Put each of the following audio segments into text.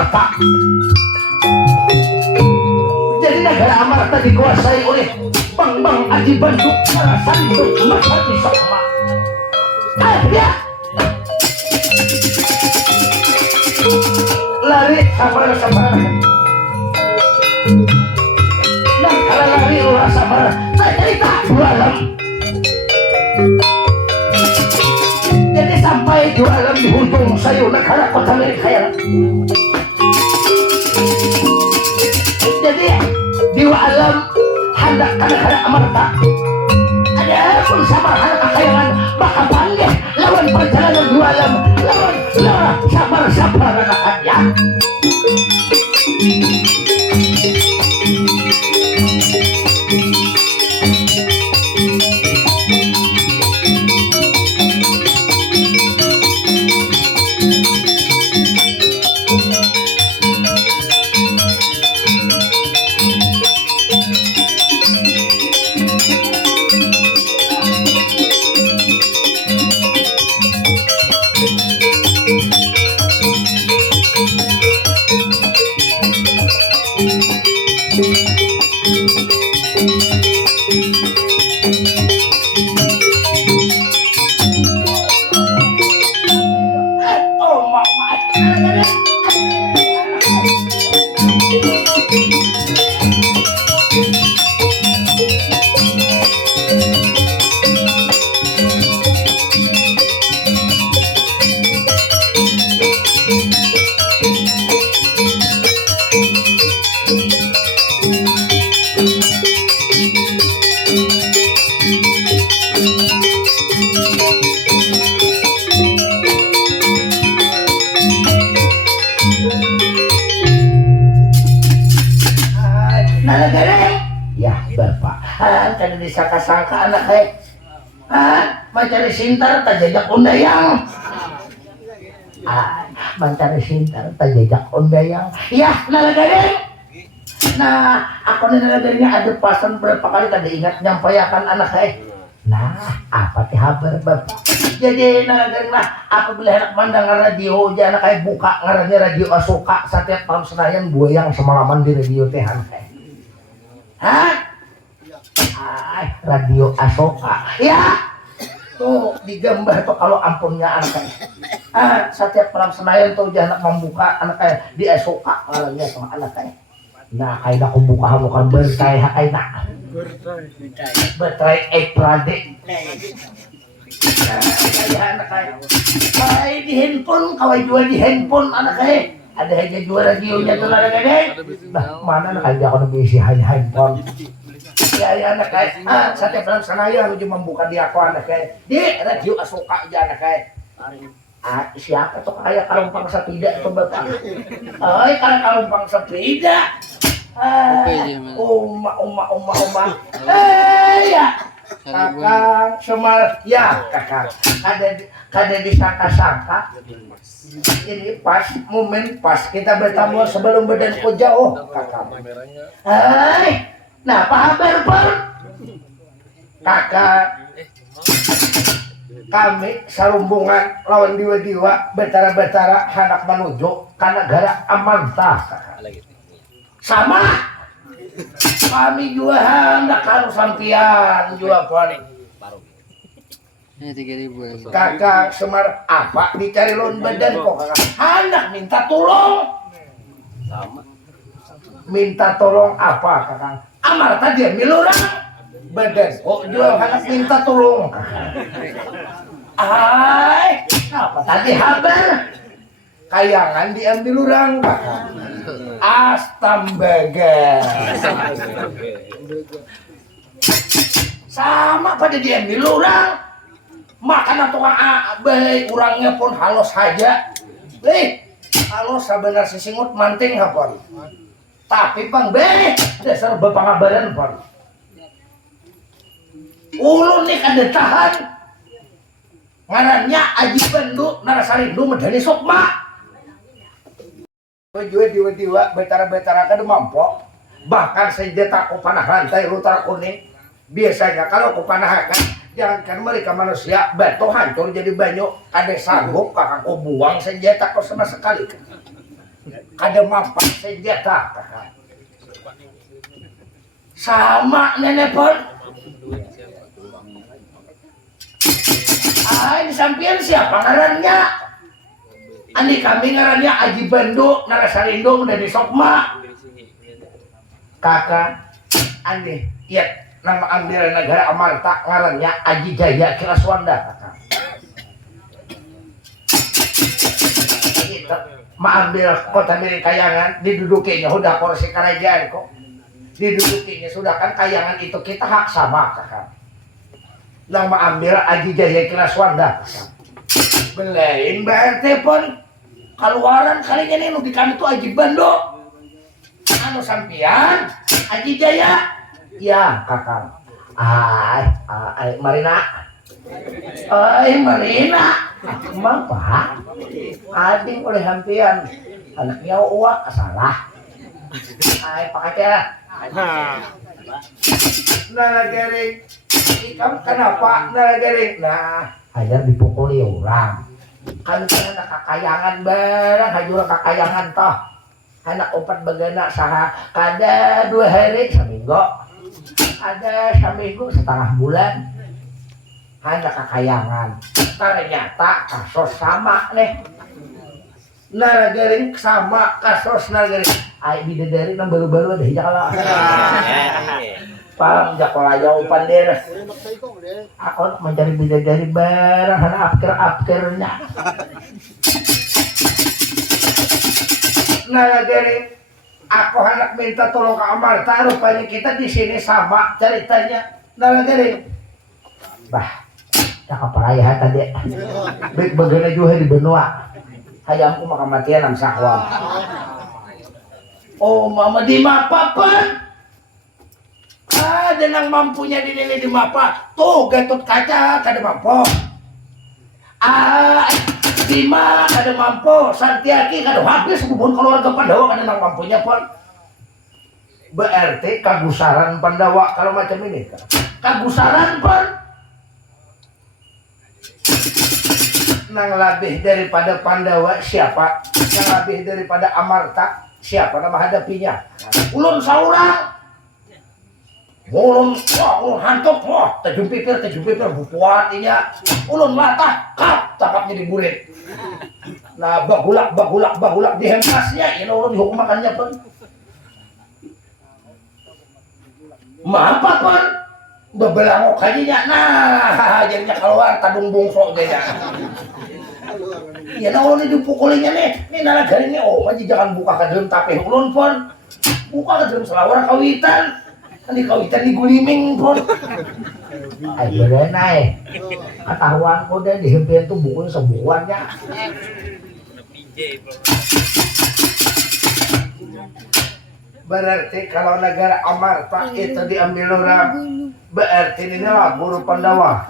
Amarta. Jadi negara Amarta dikuasai oleh Bang Aji Bandung Sarasandung Masadi Sokma. Ya. Lari sabar. Nah kalau lari ulah sabar. Tak cerita jualan. Jadi sampai jualan di hujung sayu negara kota Merikaya. Jadi di alam hendak ke negara Amarta. Ada pun sabar harta kayangan maka panggil lawan perjalanan di alam lawan sabar anak ya. Disangka-sangka anak mencari sintar tak jajak undayang mencari sintar tak jajak undayang ya nalagadeng. Nah aku nalagadengnya ada pasan berapa kali tadi ingat nyampaikan anak nah apa teh habar bapak. Jadi nalagadeng lah apabila anak mandang radio aja anak buka ngarannya radio Asoka setiap tahun Senayan goyang semalaman di radio tehan radio Asoka ya tuh digambar tuh kalau ampunnya anak setiap malam Senayan tuh jangan membuka anak di Asoka orangnya sama anak nah kayak aku buka bukan bertai kayak bertai prade kayak anak kayak di handphone kawai jual di handphone anak ada aja jual radionya tuh anak mana anak aja aku ngisi handphone ya anak setiap malam Senayan udah membuka di aku anak di radio Asoka aja anak siapa tuh kayak karumpang sepeda tuh bapak kayak karumpang sepeda ya kakak Semar ya kakak ada disangka-sangka ini pas momen pas kita bertemu sebelum badanku jauh kakak nah apa kabar Pak? Kakak kami sarumbungan lawan diwa-diwa betara-betara hendak menuju ke negara Amarta sama kami juga hendak kalau sampian juga paling kakak Semar apa dicari lawan badan kok kakak hendak minta tolong apa kakak Amarta dia milurang badan kok jual anak minta tolong apa tadi habar kayangan diambil orang astambaga sama pada diambil orang makan tukang baik orangnya pun halus saja halus sebenar sisingut manting hapon tapi bang dasar bepangabaran pon ulun nih kada tahan ngarannya Aji Bandung Narasarindu Medani Sukma juga diwa-diwa betara-betara kada mampu bahkan senjata ku panah rantai rutara kuning biasanya kalau ku panahakan jangankan mereka manusia batu hancur jadi banyak kada sanggup kakak ku buang senjata ku sama sekali kada mapak senjata sama nenek pon di sampian siapa ngarannya andi kami ngarannya Aji Bando Narasarindung dari Sokma kakak andi iya nama ambil negara Amarta ngarannya Aji Jaya Kiraswanda kakak gitu mengambil kota milik Kayangan didudukinya udah kursi kerajaan kok didudukinya sudah kan Kayangan itu kita hak sama kakak yang mengambil Aji Jaya Kiraswanda belain BRT pun keluaran kalinya nih nu di kami tuh Aji Bando anu sampian Aji Jaya ya kakak Marina Marina emang pak ading oleh hampian anaknya uak salah pakai nalagaring ikam kenapa nalagaring nah ajar dipukuli orang kan ada kakayangan barang hajur kakayangan toh anak opat bagana saha kada 2 hari seminggu ada seminggu setengah bulan ada kakayangan ternyata kasus sama nih nalagaring sama kasus nalagaring ay bidadari nang baru-baru ada hijau paham jakola jawaban dia aku mencari bidadari barang hana after-afternya nalagaring aku hendak minta tolong ke Amarta rupanya kita di sini sama ceritanya nalagaring bah cakap perayaan tadi baik bagaimana juga di benua hayamku maka matian am sakwam oh mama di mapapan ada nang mampunya di nini di mapa tuh Gatot Kaca kada mampu Bima kada mampu Santiaki kada habis hubungan keluarga Pandawa kada nang mampunya pun berarti kagusaran Pandawa kalau macam ini kagusaran pun nang lebih daripada Pandawa siapa yang lebih daripada Amarta siapa nama hadapinya ulun saurang ulun hantuk terjumpipir bupuatinya ulun latah kap takapnya diburit nah bagulak dihempasnya ini ulun dihukum makannya pun maapa pun bebelangok hajinya nah jadinya keluar tadung bungso jadinya ya nah ulun dipukulinya nih nalagaring nih oh maji jangan buka ke dalam tapi ulun pun buka ke dalam selawar kawitan di kawitan di guliming pun ay berenay ketahuan ko deh dihempian tuh bukunya sebuahnya berarti kalau negara Amarta itu diambil orang berarti ini labur Pandawa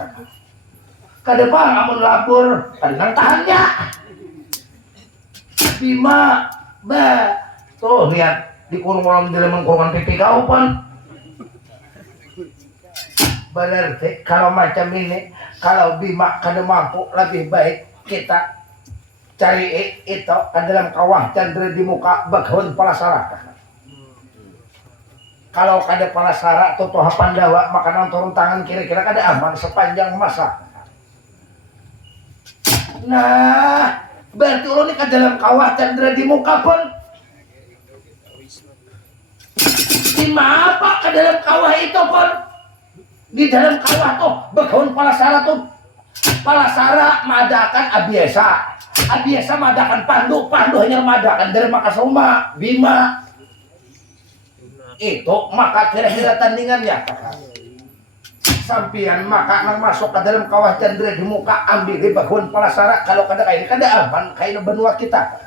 kadepan amun labur tenang tahannya Bima tuh lihat dikurung orang di dalam kurungan pipi kau pun berarti kalau macam ini kalau Bima kada mampu lebih baik kita cari itu ke dalam kawah candra di muka bagawan palasara kalau kada palasara atau toha Pandawa makanan turun tangan kira-kira kada aman sepanjang masa nah berarti ulun ke dalam kawah candra di muka pun di apa ke dalam kawah itu pun di dalam kawah tuh bagawan palasara madakan abiasa madakan pandu hanya madakan dari Makasoma Bima itu maka kira-kira tandingannya sampian maka nang masuk ke dalam kawah candra di muka ambil di bagawan palasara kalau kada kain kada aman kain benua kita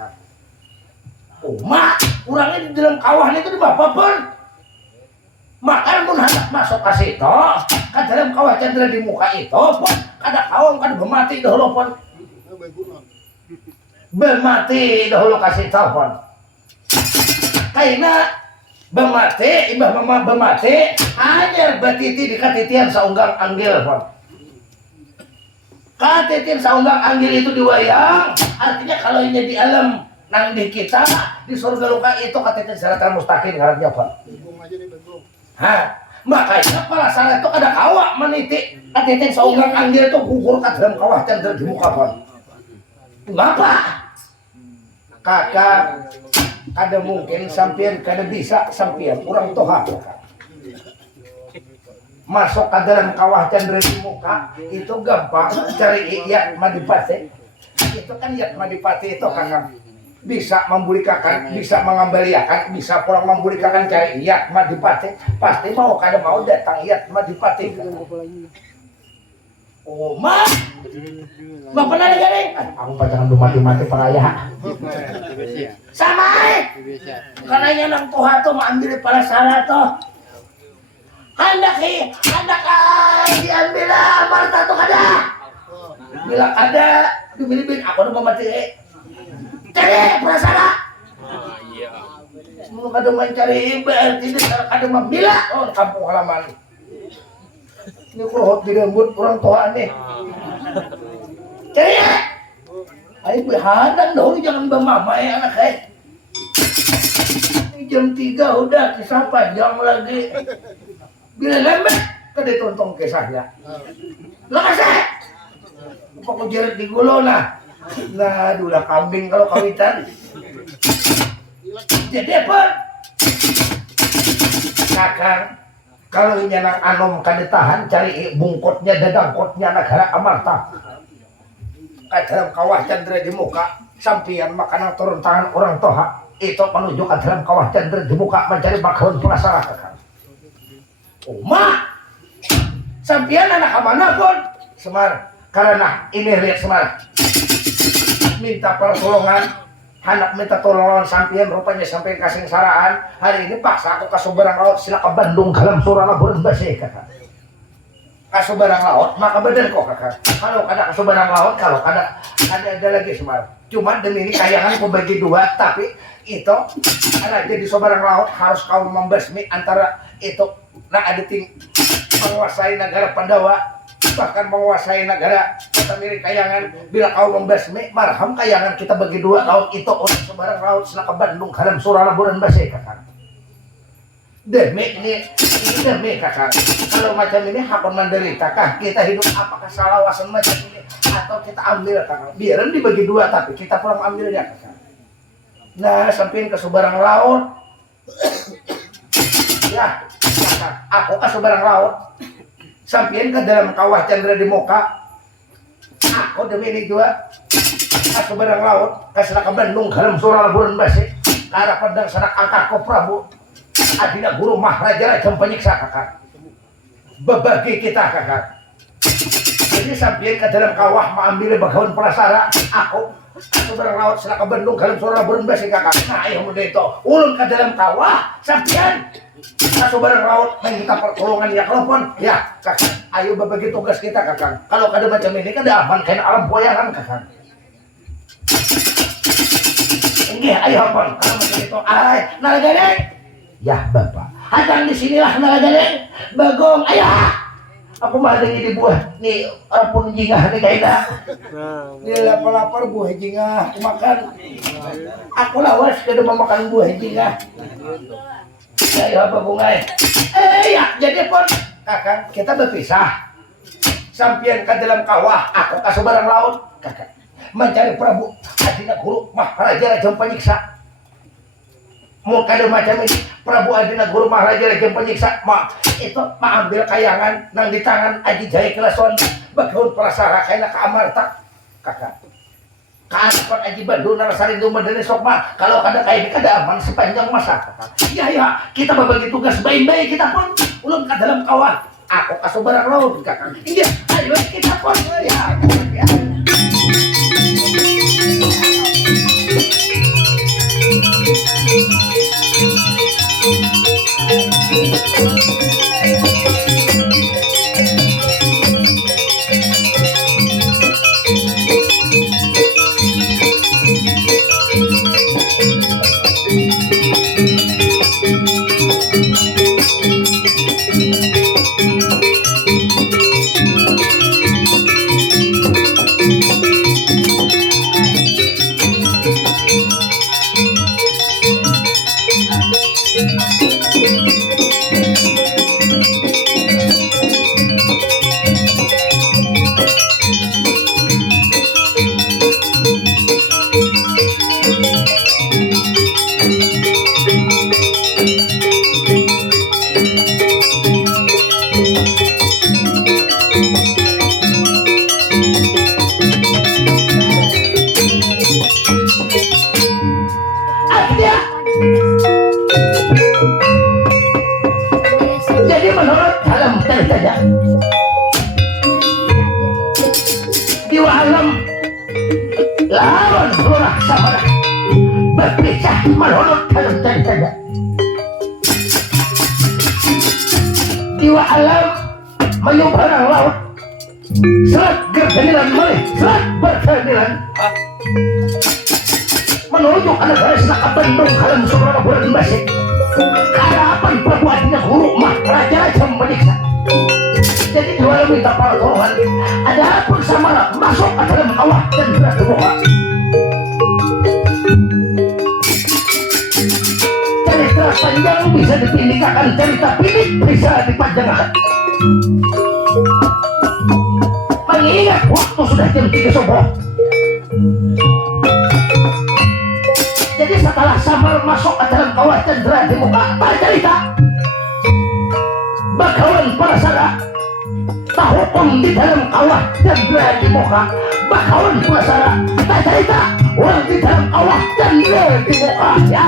mak orangnya di dalam kawah itu di bapa pun maka mun hendak masuk ke situ ke dalam kawah candra di muka itu pun kada kawang kada bermati dahulu pun bermati dahulu ke situ pun karena bermati imbah bermati hanya batiti di katitian saunggang anggil pun katitian saunggang anggil itu diwayang artinya kalau ini di alam nang di kita di surga luka itu katanya siratan mustaqim ngarannya apa? Hah, makanya palasara itu ada kawah meniti katanya saunggang anggil itu gugur ke dalam kawah dan di muka pon. Ngapa? Kakak kada mungkin sampean kada bisa sampean kurang toha masuk ke dalam kawah candra di muka itu gampang cari Iyat Madipati itu kan Iyat Madipati itu kakak bisa membulikakan, bisa mengembalikan, bisa pulang membulikakan cari Iyat Madipati pasti mau kada mau datang Iyat Madipati. Oh mah pernah garing aku pacaran udah mati-mati peraya sama karena nang tuha tuh ambil palasara tuh hendak diambil Marta tuh kada bila ada dibilibin aku udah mati cari palasara semua kada mencari berarti kada membila oh kampung halaman ini kurang dirembut orang tua nih cari ya ayo berhadang dong jangan bamama ya anak ini jam 3 udah kisah panjang lagi bila lembek kada tonton kisahnya lekas pokok jerit di gulo nah dulah kambing kalau kawitan jadi apa kakang kalau ini anak anom kan ditahan cari bungkutnya dadangkotnya negara Amarta ke dalam kawah candra di muka sampian makanan turun tangan orang toha itu menuju ke dalam kawah candra di muka mencari bakawan penasaran Uma sampian anak mana pun Semar karena ini lihat Semar minta pertolongan anak minta tolongan sampian rupanya sampai kasih saraan hari ini paksa aku ke Sumberang Laut sila ke Bandung dalam surah laburan basi kakak ke Sumberang Laut maka bener kok kakak kalau ada ke Sumberang Laut kalau ada lagi Semar cuma demi ini kayangan pembagi dua tapi itu ada jadi Sumberang Laut harus kau membasmi antara itu nah ada menguasai negara Pandawa bahkan menguasai negara kita milik kayangan bila kau membasmi marham kayangan kita bagi dua laut itu oleh Sumberang Laut sila ke Bandung dalam surah laburan basi kakak demi ini demi kakak kalau macam ini hakun menderita kah kita hidup apakah salawasan macam ini atau kita ambil kakak biarin dibagi dua tapi kita pulang ambilnya kakak nah sampai ke Sumberang Laut ya kakak aku ke Sumberang Laut sampein ke dalam kawah candra di muka aku demi ini juga ke Sumberang Laut ke Bandung dalam surah laburan basi ke arah pedang sanak angkatku Prabu adina guru Maharaja Raja penyiksa kakak berbagi kita kakak jadi sampein ke dalam kawah mengambil bagawan pelasara aku ke Sumberang Laut sanak Bandung dalam surah laburan basi kakak nah ayo muda itu ulun ke dalam kawah sampein ke Sumberang Laut minta pertolongan ya telepon ya kakak ayo berbagi tugas kita kakak kalau kada macam ini kada aman kain alam poyangan kakak enggak ayo hapon kalau macam itu ay nalaganeng ya bapak hadang di sinilah nalaganeng bagong ayah aku malah di buah nih pun jingah nih kayaknya dia lapar-lapar buah jingah aku makan aku lawas kada memakan buah jingah ya apa bunga ya jadi pun kakak kita berpisah sampian ke dalam kawah aku ke Sumberang Laut kakak mencari Prabu Adina Guru Maharaja Raja penyiksa mau kada macam ini Prabu Adina Guru Maharaja Raja penyiksa itu mengambil kayangan nang di tangan Aji Jaya Kelason bagaun prasara kena ke Amarta kakak Kapan Aji Bandung Narasari Dumba dari Sokma kalau kada kayak ini kada aman sepanjang masa ya kita berbagi tugas baik-baik kita pun ulun ke dalam kawah aku ke Sumberang Laut kakak iya ayo kita pun ya Jadi menurut dalam ceritanya Kiwa Alam lawan Lurah Samara berpisah menurut dalam ceritanya Kiwa Alam menyeberang laut selat gerganilan malih selat berganilan menuju ke negara Senaka Bandung kalam Surana Bulan Basik harapan perbuatannya huruf mah raja-raja menyiksa. Jadi dua minta pertolongan ada pun Samara masuk ke dalam kawah dan berdoa. Cerita panjang bisa dipindikakan, cerita pendek bisa dipanjangkan. Mengingat waktu sudah jam 3 subuh. Jadi setelah Samar masuk ke dalam kawah cendera di muka, tak cerita bakawan Parasara tak hukum di dalam kawah cendera di muka, bakawan Parasara tak cerita orang di dalam kawah cendera di muka ya.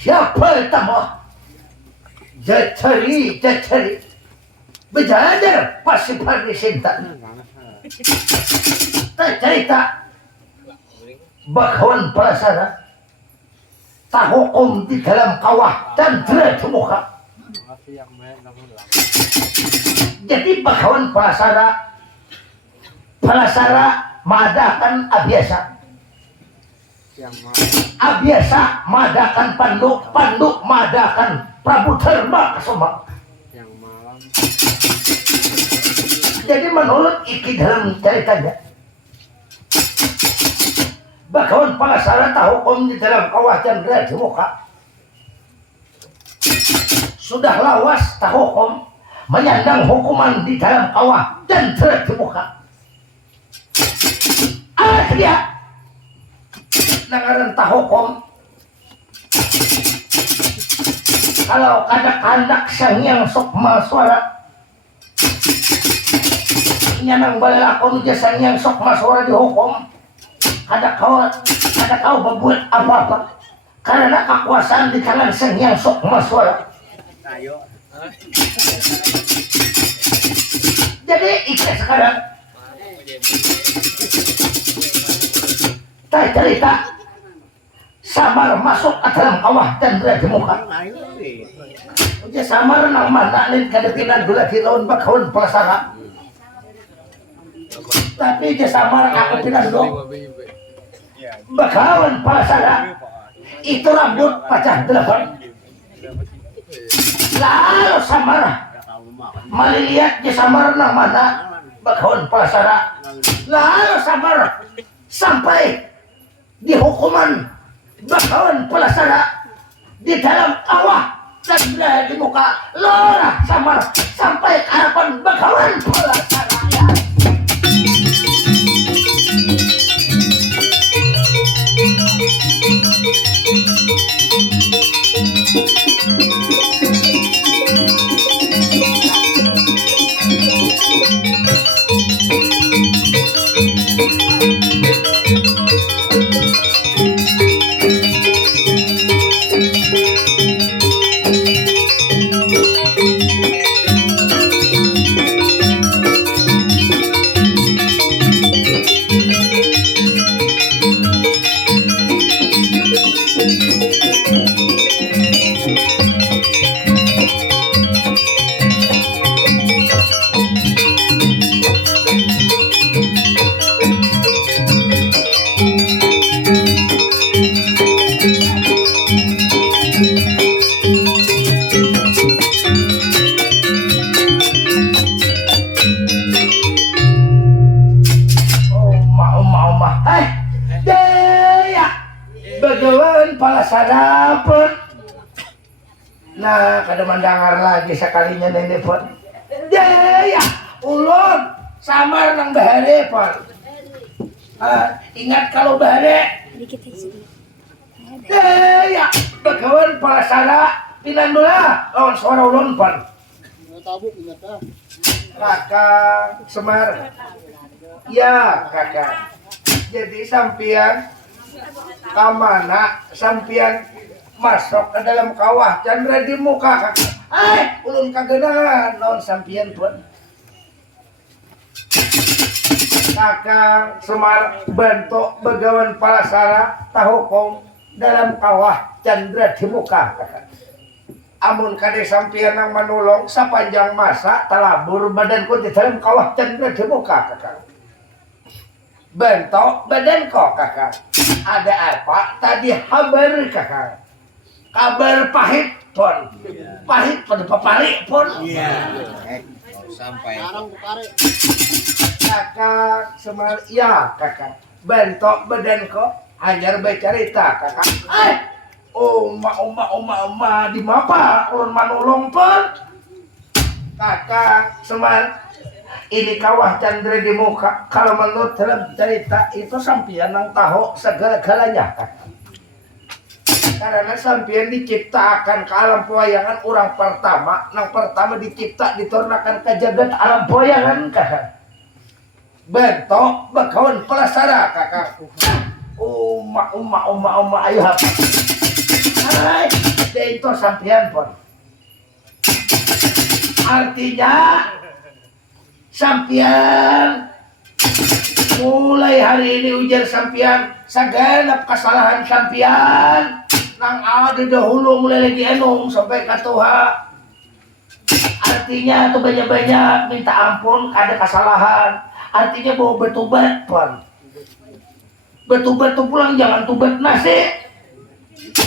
Siapa tamu? Jacari berjajar pasti pada cinta. Tak cerita bakawan Parasara tak hukum di dalam kawah dan derajat muka. Jadi bakawan Parasara madakan Abiasa. Abiasa madakan Panduk madakan Prabu Dharma Kesuma. Jadi menurut iki dalam ceritanya bakawan Parasara tak hukum di dalam kawah cendera di muka. Sudah lawas tak hukum menyandang hukuman di dalam kawah cendera di muka. Dia nangaran tak hukum kalau kanak-kanak sang yang sukma suara nyanang balakon jasang yang sukma suara dihukum ada kau berbuat apa-apa karena kekuasaan di tangan sang yang sukma suara. Jadi ikhlas sekarang tak cerita samar masuk ke dalam kawah candra di muka. Udah samar nang mana lain kadetinan gula di lawan bakawan pelasara. Tapi dia samar aku tidak dong. Bakawan pelasara itu rambut pecah 8. Lalu samar melihat dia samar nang mana bakawan pelasara. Lalu samar sampai di hukuman bakawan pelasara di dalam kawah dan di muka lorah samar sampai ke hadapan bakawan pelasara ya. Sarapan. Nah, kada mendengar lagi sekalinya nenek pun. Daya, ulun samar nang bahare pun. Ingat kalau bahare. Daya, bagawan palasara pinandula lawan suara ulun pun. Kakak Semar. Ya, kakak. Jadi sampian kamana sampian masuk ke dalam kawah candra di muka kakak. Ulun kagenan naon sampian pun. Kakak Semar bentuk begawan palasara tahukum dalam kawah candra di muka kakak. Amun kade sampian yang menolong sepanjang masa talabur badanku di dalam kawah candra di muka kakak. Bentuk badan kok kakak. Ada apa tadi kabar kakak? Kabar pahit pun. Pahit pada papari pun. Sampai kakak Semar ya kakak. Bentuk badan kok hanya bercerita kakak. Oma di mapa ulun manulung pun. Kakak Semar ini kawah candra di muka. Kalau menurut dalam cerita itu sampian yang tahu segala-galanya kakak. Karena sampian diciptakan ke alam pewayangan orang pertama. Yang pertama dicipta diturunkan ke jagat alam pewayangan kakak. Bentuk bakawan pelasara kakak. Uma ayo apa? Dia itu sampian pun. Artinya sampian mulai hari ini ujar sampian saganap kesalahan sampian nang ada dahulu mulai lagi enung sampai ke Tuhan. Artinya tuh banyak-banyak minta ampun ada kesalahan. Artinya mau bertobat pun. Bertobat tuh pulang jangan tobat nasi.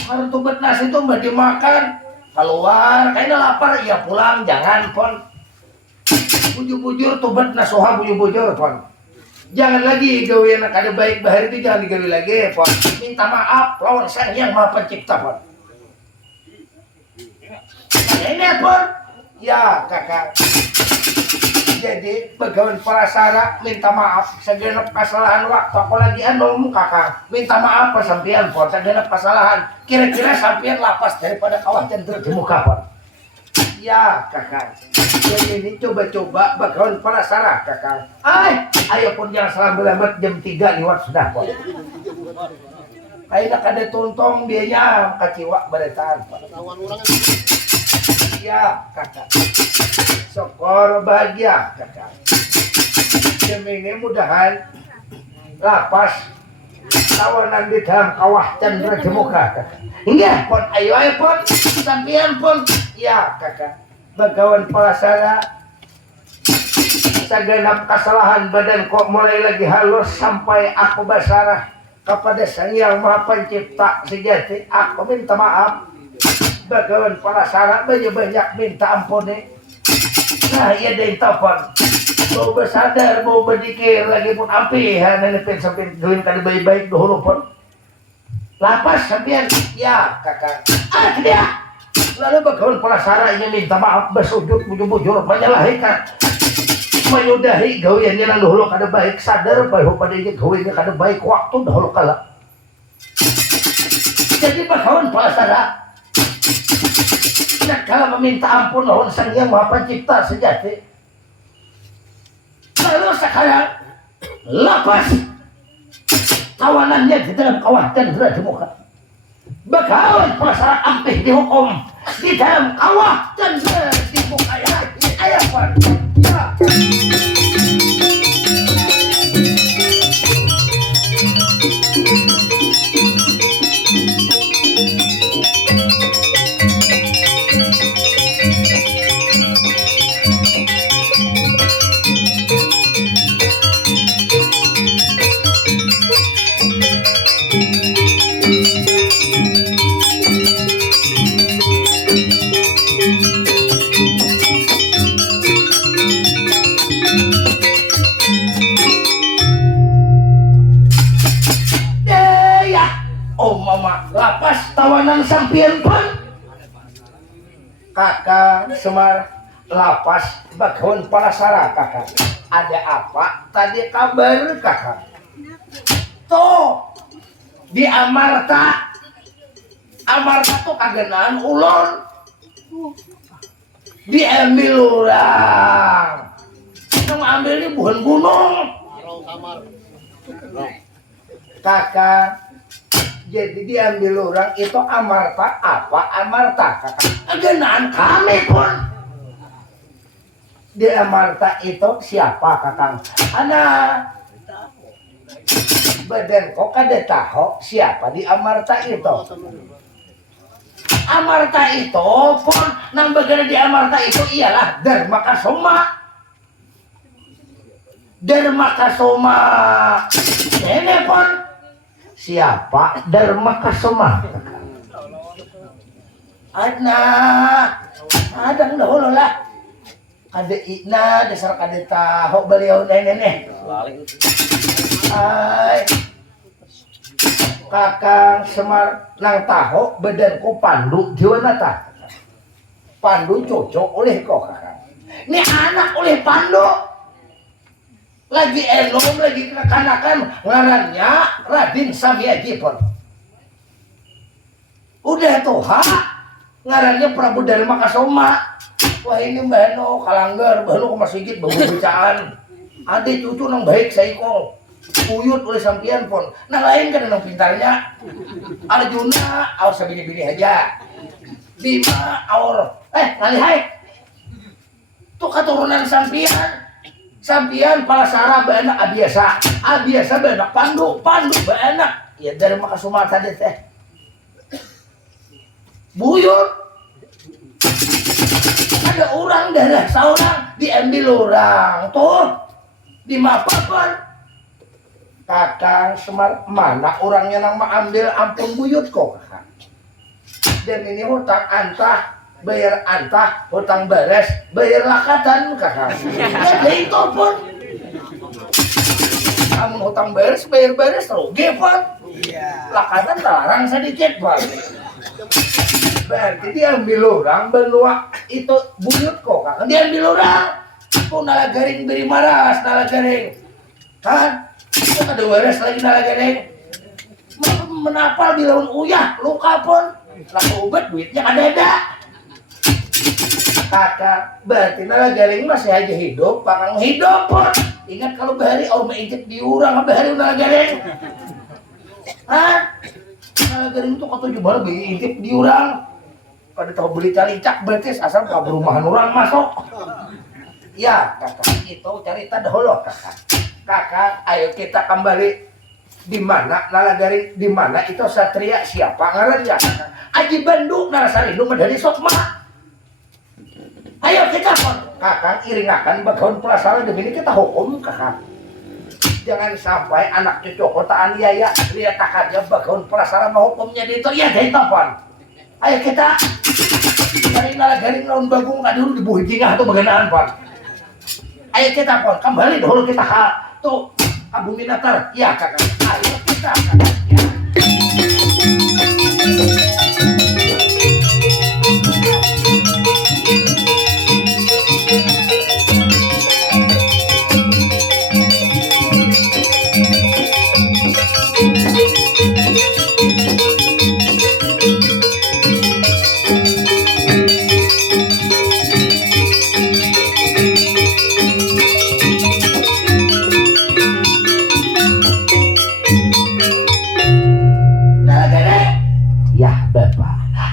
Kalau tobat nasi tuh mbak dimakan keluar kayaknya lapar ya pulang jangan pun. Bujur-bujur tobat nasoha bujur-bujur pon. Jangan lagi gawe yang ada baik bahari itu jangan digawe lagi pon. Minta maaf lawan Sang Yang Maha Pencipta pon. Ini pon. Ya kakak. Jadi begawan palasara minta maaf segenap kesalahan waktu aku lagi anum kakak. Minta maaf sampean pon segenap kesalahan. Kira-kira sampean lapas daripada kawah candra di muka pon. Ya kakak. Jadi ini coba-coba bakawan palasara kakak. Ayo pun jangan salah berlambat jam 3 lewat sudah pon. Kayaknya kada tuntong dianya kaciwa beretaan. Ya kakak. Syukur bahagia kakak. Demi ini mudahan lapas tawanan di dalam kawah cendera jemuka kakak. Enggak pun ayo pun sampean pun ya kakak bagawan palasara segenap kesalahan badan kok mulai lagi halus sampai aku basarah kepada Sang Yang Maha Pencipta sejati. Aku minta maaf bagawan palasara banyak minta ampun nih. Nah iya deh telepon mau bersadar mau berdikir lagi pun api nenepin sampai gelin kada baik-baik dahulu pun lapas sampean ya kakak dia lalu bagaimana palasara ini minta maaf bersujud bujur-bujur menyalahikan menyudahi gawiannya nang dahulu kada baik sadar bahwa pada ini gawiannya kada baik waktu dahulu kala jadi bagaimana palasara tidak kala meminta ampun lawan Sang Yang Maha Pencipta sejati. Lalu sekarang lepas tawanannya di dalam kawah cendera jemuka. Bagawan palasara ampih dihukum di dalam kawah cendera jemuka ya. Ayo Pak. Ya. Lapas tawanan sampian pun kakak Semar lapas bagawan palasara kakak ada apa tadi kabar kakak tuh di Amarta tuh kagenaan ulon diambil orang yang ambilnya bukan gunung kakak jadi diambil orang itu Amarta apa Amarta kakak agenaan kami pun di Amarta itu siapa kakak anak badan kok kada tahu siapa di Amarta itu Amarta itu pun nang bagian di Amarta itu ialah Dharma Kasoma ini pun siapa Dharma Kasoma ada dahulu lah ada ina dasar kada tahu beliau nenek ay kakang Semar nang tahu badanku Pandu Jiwanata Pandu cocok oleh kok kakang ini anak oleh Pandu lagi enom lagi kekanakan ngarannya Raden Samyaji pun udah tuh ngarannya Prabu Dharma Kasoma. Wah ini Mbak Eno kalanggar Mbak Eno ke masjid bawa bacaan adik cucu nang baik saya kong uyut oleh sampian pun nang lain kan nang pintarnya Arjuna aur sabini-bini aja Bima aur ngalihai tuh keturunan sampian palasara benak abiasa benak Pandu benak ya dari Makasuma tadi teh buyut ada orang darah seorang diambil orang tuh dimapakan kakang Semar mana orangnya nang ambil ampun buyut kok kakak dan ini hutang antah bayar antah hutang beres bayar lakatan kakak ya itu pun kamu hutang beres bayar beres rugi pun lakatan larang sedikit pun berarti diambil orang benua itu buyut kok kakak diambil orang kok nala garing beri maras nala garing kan kok ada beres lagi nala garing menapal di laun uyah luka pun laku obat duitnya ada kakak berarti nala garing masih aja hidup pakang hidup pun ingat kalau bahari orang mengintip di orang bahari nala garing nala garing itu kata juga mengintip di orang pada tahu beli calicak berarti asal ke perumahan orang masuk ya kakak itu cerita dahulu kakak ayo kita kembali Di mana nalagari di mana itu satria siapa ngarannya? Aji Bandung Narasarindung dari Sokma. Ayo kita kakang iringakan bagaun pelasara demi kita hukum kakang. Jangan sampai anak cucu kotaan yaya lihat kakaknya bagaun pelasara mau hukumnya di itu ya dari telepon. Ayo kita garing nalagaring naon bagung nggak dulu dibuhi tingah atau baganaan pon. Ayo kita pon kembali dulu kita tuh Abu Minatar ya kakak. Ayo kita kakak. Ya.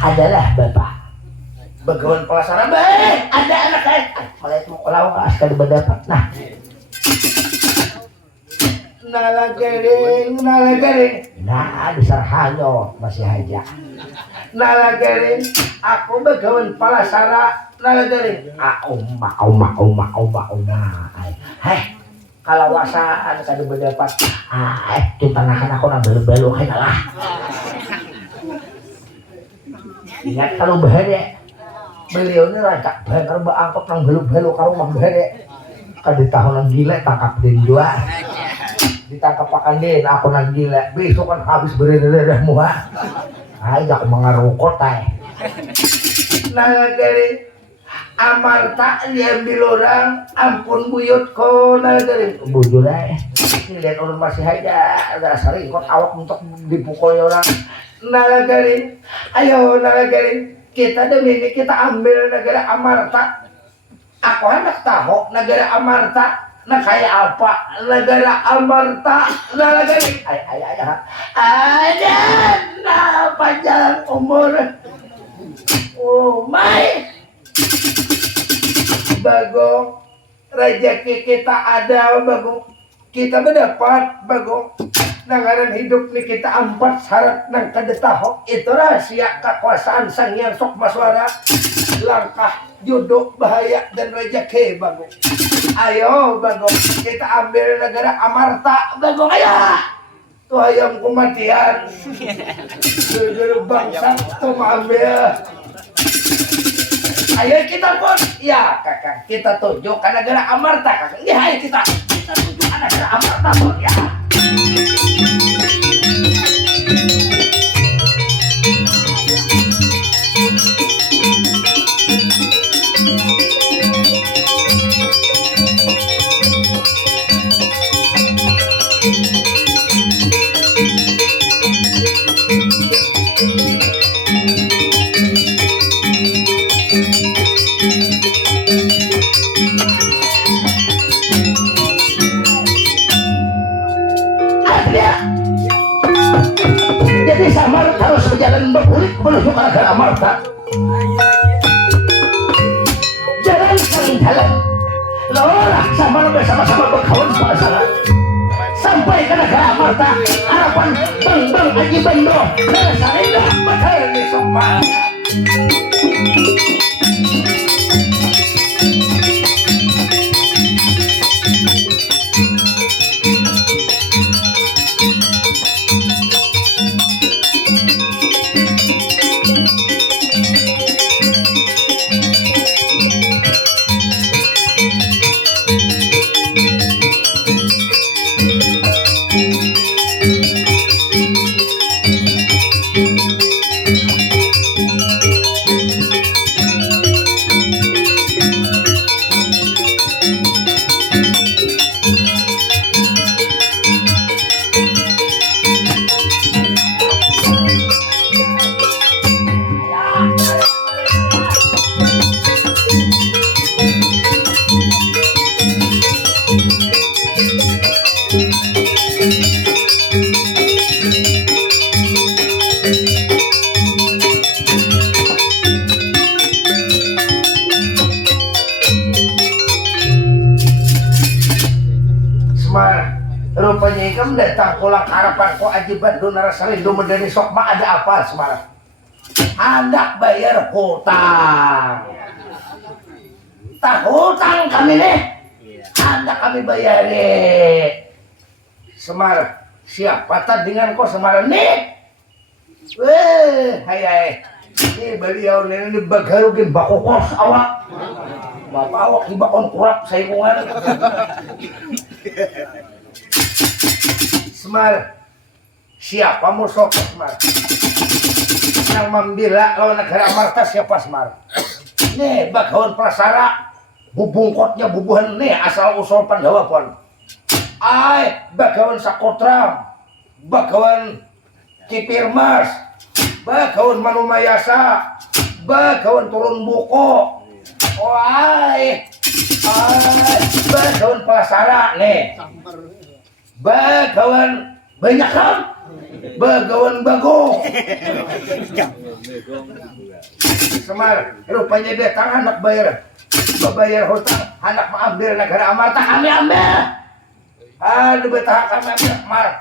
Adalah bapak bagawan pelasara baik ada anak saya malah itu kalau nggak sekali berdapat nah nalagaring nah besar hanyo masih aja nalagaring aku bagawan pelasara nalagaring heh kalau wasaan kali berdapat kita nakan aku nambah belok lah. Ingat kalau bahaya beliau ini rancak bener angkot nang belu-belu kalau mah bahaya kan di tahun yang gila tangkap din dua ditangkap pakan din aku nang gila besok kan habis beredar muha aja mengarukot nah dari Amarta diambil orang ampun buyut ko nah dari bujur lihat orang masih aja ada sering kok awak untuk dipukul orang nalagarin, ayo nalagarin kita demi ini kita ambil negara Amarta. Aku anak tahu negara Amarta, nah kayak apa negara Amarta nalagarin. Ada nah panjang umur. Oh my, bagong rezeki kita ada bagong kita mendapat bagong. Nangaran hidup nih kita empat syarat nang kadetahok itu rahasia kekuasaan sang yang sok maswara langkah jodoh bahaya dan rezeki bagong. Ayo bagong kita ambil negara Amarta bagong ayo tuh ayam kematian negara bangsa tuh ambil ayo kita pun ya kakak kita tunjuk ke negara Amarta kakak ya ayo kita tunjuk ke negara Amarta pun ya. Jadi Samar harus berjalan berkulit menuju ke negara Amarta. Jalan saling jalan. Lolah Samar bersama-sama berkawan pasangan sampai ke negara Amarta. Harapan bang Aji Bendo dan Sarinda betul di Sokma. Ikam datang pulang harapan ko Aji Bandung Narasarindo Medeni Sokma ada apa Semarang? Hendak bayar hutang. Tak hutang kami nih. Hendak kami bayari. Semarang, siapa tandingan kau Semarang nih? Weh, hai. Ini beliau ini bagarugin bakokos awak. Bapak awak di bakon kurap saingungan. Semar, siapa musuh Semar? Yang membela lawan negara Amarta siapa Semar? Nih bagawan prasara, bubungkotnya bubuhan nih asal usul Pandawa pon. Ay, bagawan Sakotram, bagawan Cipirmas, bagawan Manumayasa, bagawan Turun Buko. Oh ay, bagawan prasara nih. Bagawan banyak kan? Bagawan bagong. Semar, rupanya dia tangan anak bayar hutang, anak mengambil negara Amarta kami ambil. Aduh betah kami ambil.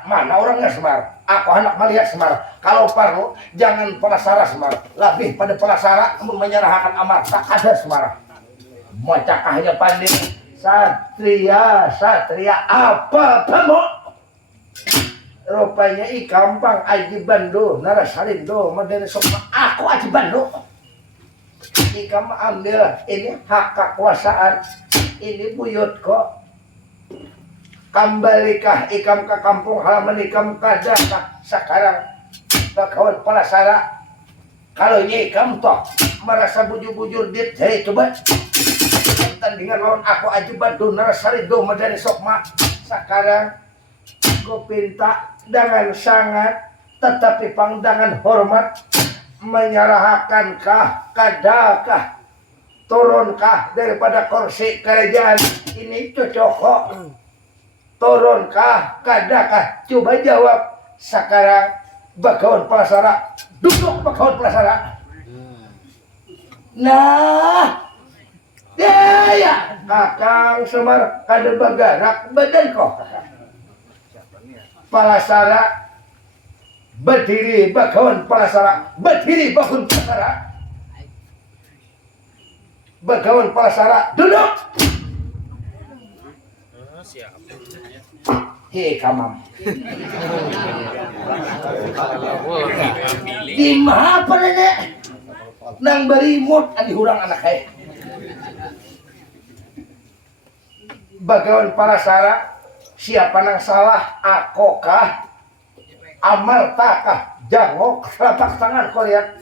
Mana orangnya Semar? Aku anak melihat Semar. Kalau perlu jangan pelasara Semar. Lebih pada pelasara menyerahkan Amarta ada Semar. Macakahnya pandai. Satria apa kamu? Rupanya Ikampang Aji Bandung Narasarindo Medeni Sokma. Aku Aji Bandung. Ikam ambil ini hak kekuasaan. Ini buyut kok. Kambalikah Ikam ke kampung halaman Ikam kadakah sekarang bakawan pelasara. Kalau Ikam toh merasa bujur-bujur dit, hei coba tandingan lawan aku Aji Bandung Narasarindo Medeni Sokma. Sekarang gue pinta dengan sangat tetapi pandangan hormat menyerahkankah kadakah turunkah daripada kursi kerajaan ini cocok kok. Turunkah kadakah coba jawab sekarang bagawan pelasara duduk bagawan pelasara. Nah ya, Kakang Semar kada bagarak badan kok. Pelasara berdiri bagawan pelasara, berdiri bagawan pelasara. Bagawan pelasara duduk. Hei kamam. Di mana apa nenek? Nang berimut adi hurang anak saya. Bagawan pelasara siapa nang salah? Aku kah? Amarta kah? Jangok telapak tangan kau lihat.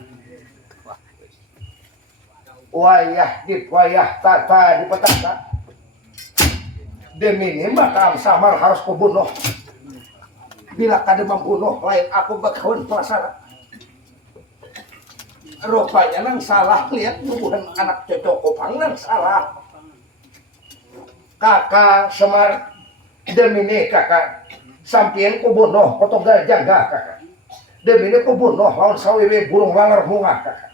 Wayah dipwayah tata dipetata. Demi ini maka Samar harus kubunuh. Bila kada membunuh lain aku bagawan pelasara. Rupanya nang salah lihat hubungan anak cocok kopang nang salah. Kakak Semar demi ini kakak sampian kubunuh potong jaga kakak. Demi ini kubunuh lawan sawiwi burung laler bunga kakak.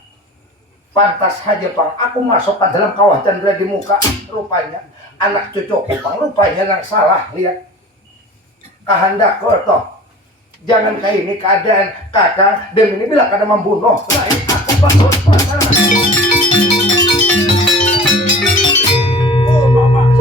Pantas saja pang aku masuk ke dalam kawah candra di muka. Rupanya anak cucu kupang rupanya yang salah lihat. Kehendak toh jangan kayak ini keadaan kakak demi ini bila kada membunuh lain aku bangun pasara. Oh mama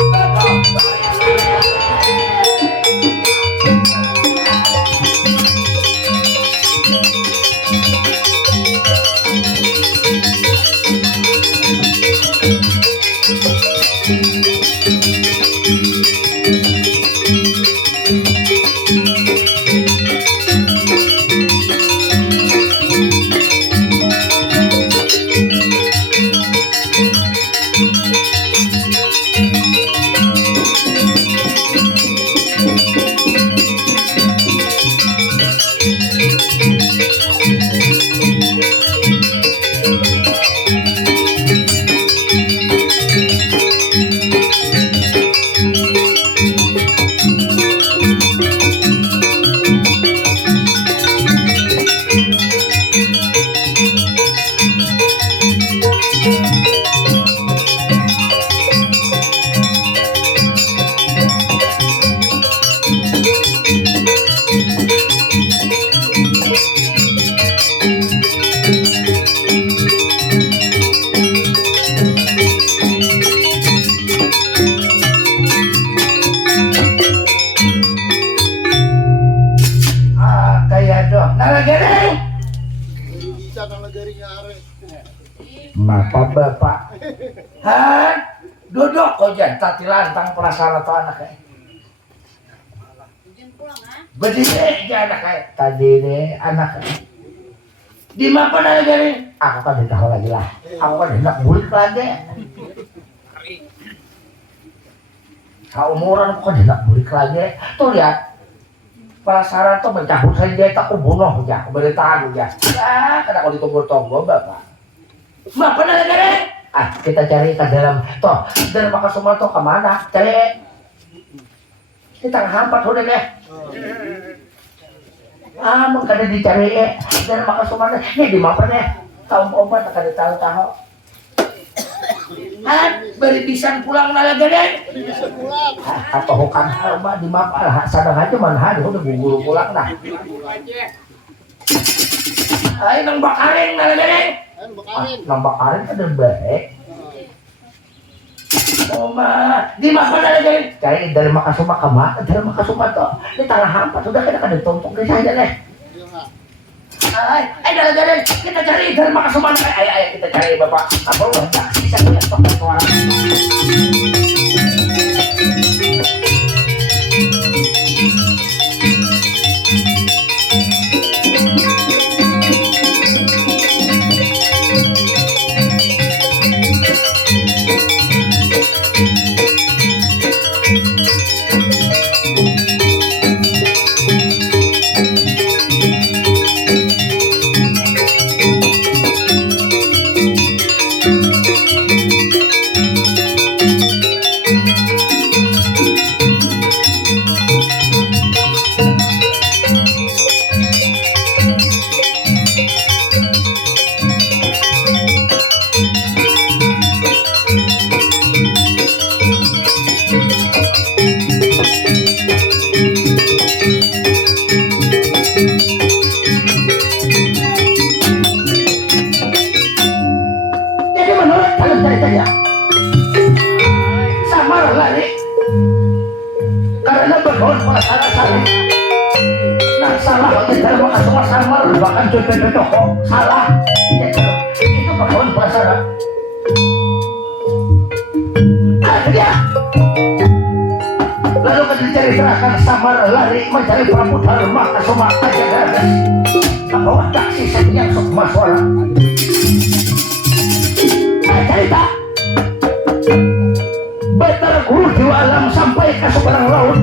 bapak. Han, duduk kok jangan tati lantang penasaran tuh anak kayak. Berdiri aja anak kayak tadi deh anak kayak. Di mana lagi nih? Aku kan tidak tahu lagi lah. Aku kan hendak bulik lagi. Seumuran aku kan hendak bulik lagi. Tuh lihat. Penasaran tuh mencabut saja tak bunuh ya, beritahu ya. Ya, karena kalau ditunggu-tunggu bapak. Bapak lagi nih? Ah, kita cari ke dalam. Toh, dari Makasuma tuh kemana? Cari. Kita hampat udah deh. Ah, mungkin dicari dari Makasuma nih. Ini di mana nih? Tahu obat tak ada tahu-tahu. Han, beri pisan pulang na lagi deh. Atau bukan mbak di map lah sadang aja mana udah guru pulang dah. Ayo nang bakarin na lagi deh. Nang bakarin ada baik. Oma, di mana lagi? Cari dari Makasuma ke mana? Dari Makasuma tuh di tanah hampa sudah kita tumpuk di saja deh. Ayo jalan kita cari dari Makasuma. Ayo kita cari bapak. Apa lu enggak bisa lihat suara. Bahkan contoh-contoh kok salah itu pohon pasar dia lalu kan dicari gerakan samar lari mencari Prabu Dharma Kasuma aja gagas bahwa taksi yang sok masalah cerita betar guru di alam sampai ke seberang laut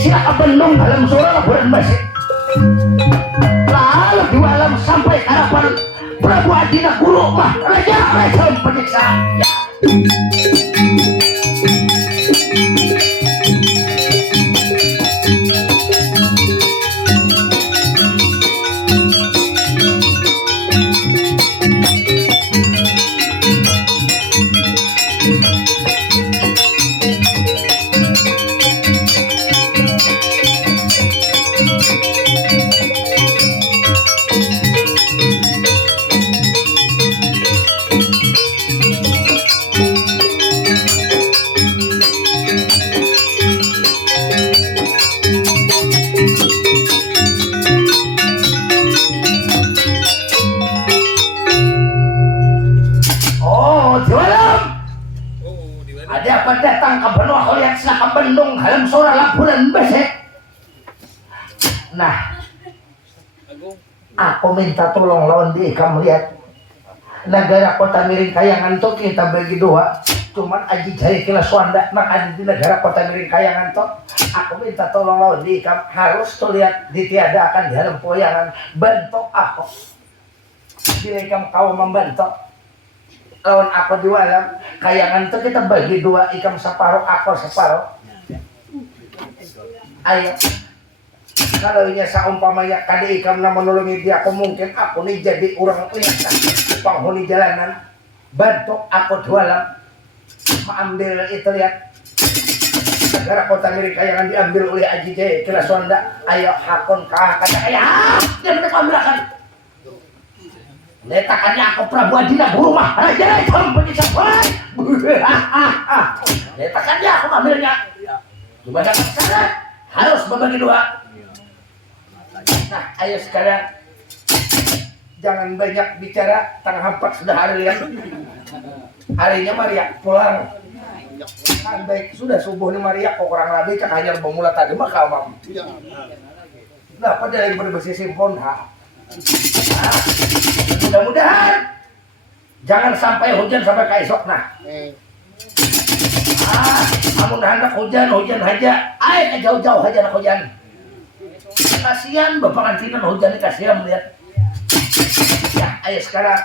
siapa benung dalam surah bulan masih lalu di alam sampai harapan Prabu Adina Guru mah raja penyiksa ya. Bendung halam sora laburan besek. Nah, aku minta tolong lawan di kamu lihat negara Kota Miring Kayangan tuh kita bagi dua. Cuman Aji Jaya Kila Swanda maka di negara Kota Miring Kayangan tuh aku minta tolong lawan di kamu harus tuh lihat ditiadakan di dalam poyangan bentuk aku. Bila kamu kau membentuk lawan aku di alam Kayangan tuh kita bagi dua ikam separuh aku separuh. Ayo kalau ini saumpamanya kade ikam na menolongi dia aku mungkin aku nih jadi orang lihat penghuni jalanan bantu aku jualan mengambil itu lihat negara Kota Miring Kayangan diambil oleh Aji Jaya Kila Swanda. Ayo hakon kata ayah dia mereka ambilkan letakannya aku Prabu Adina Guru mah raja penyiksa letakannya aku ngambilnya cuma dapat sana harus membagi dua. Nah ayo sekarang Jangan banyak bicara, tanggal 4 sudah hari lihat. Harinya Maria pulang. Kan baik sudah subuh nih Maria kok kurang lebih cak hanya bermula tadi mah kamam. Nah, pada lagi bersih simpon ha. Nah, mudah-mudahan jangan sampai hujan sampai ke esok nah. Amun hendak hujan aja. Ayo jauh-jauh aja nak hujan. Kasihan bapak kantinan hujan ini kasihan melihat. Ya, ayo sekarang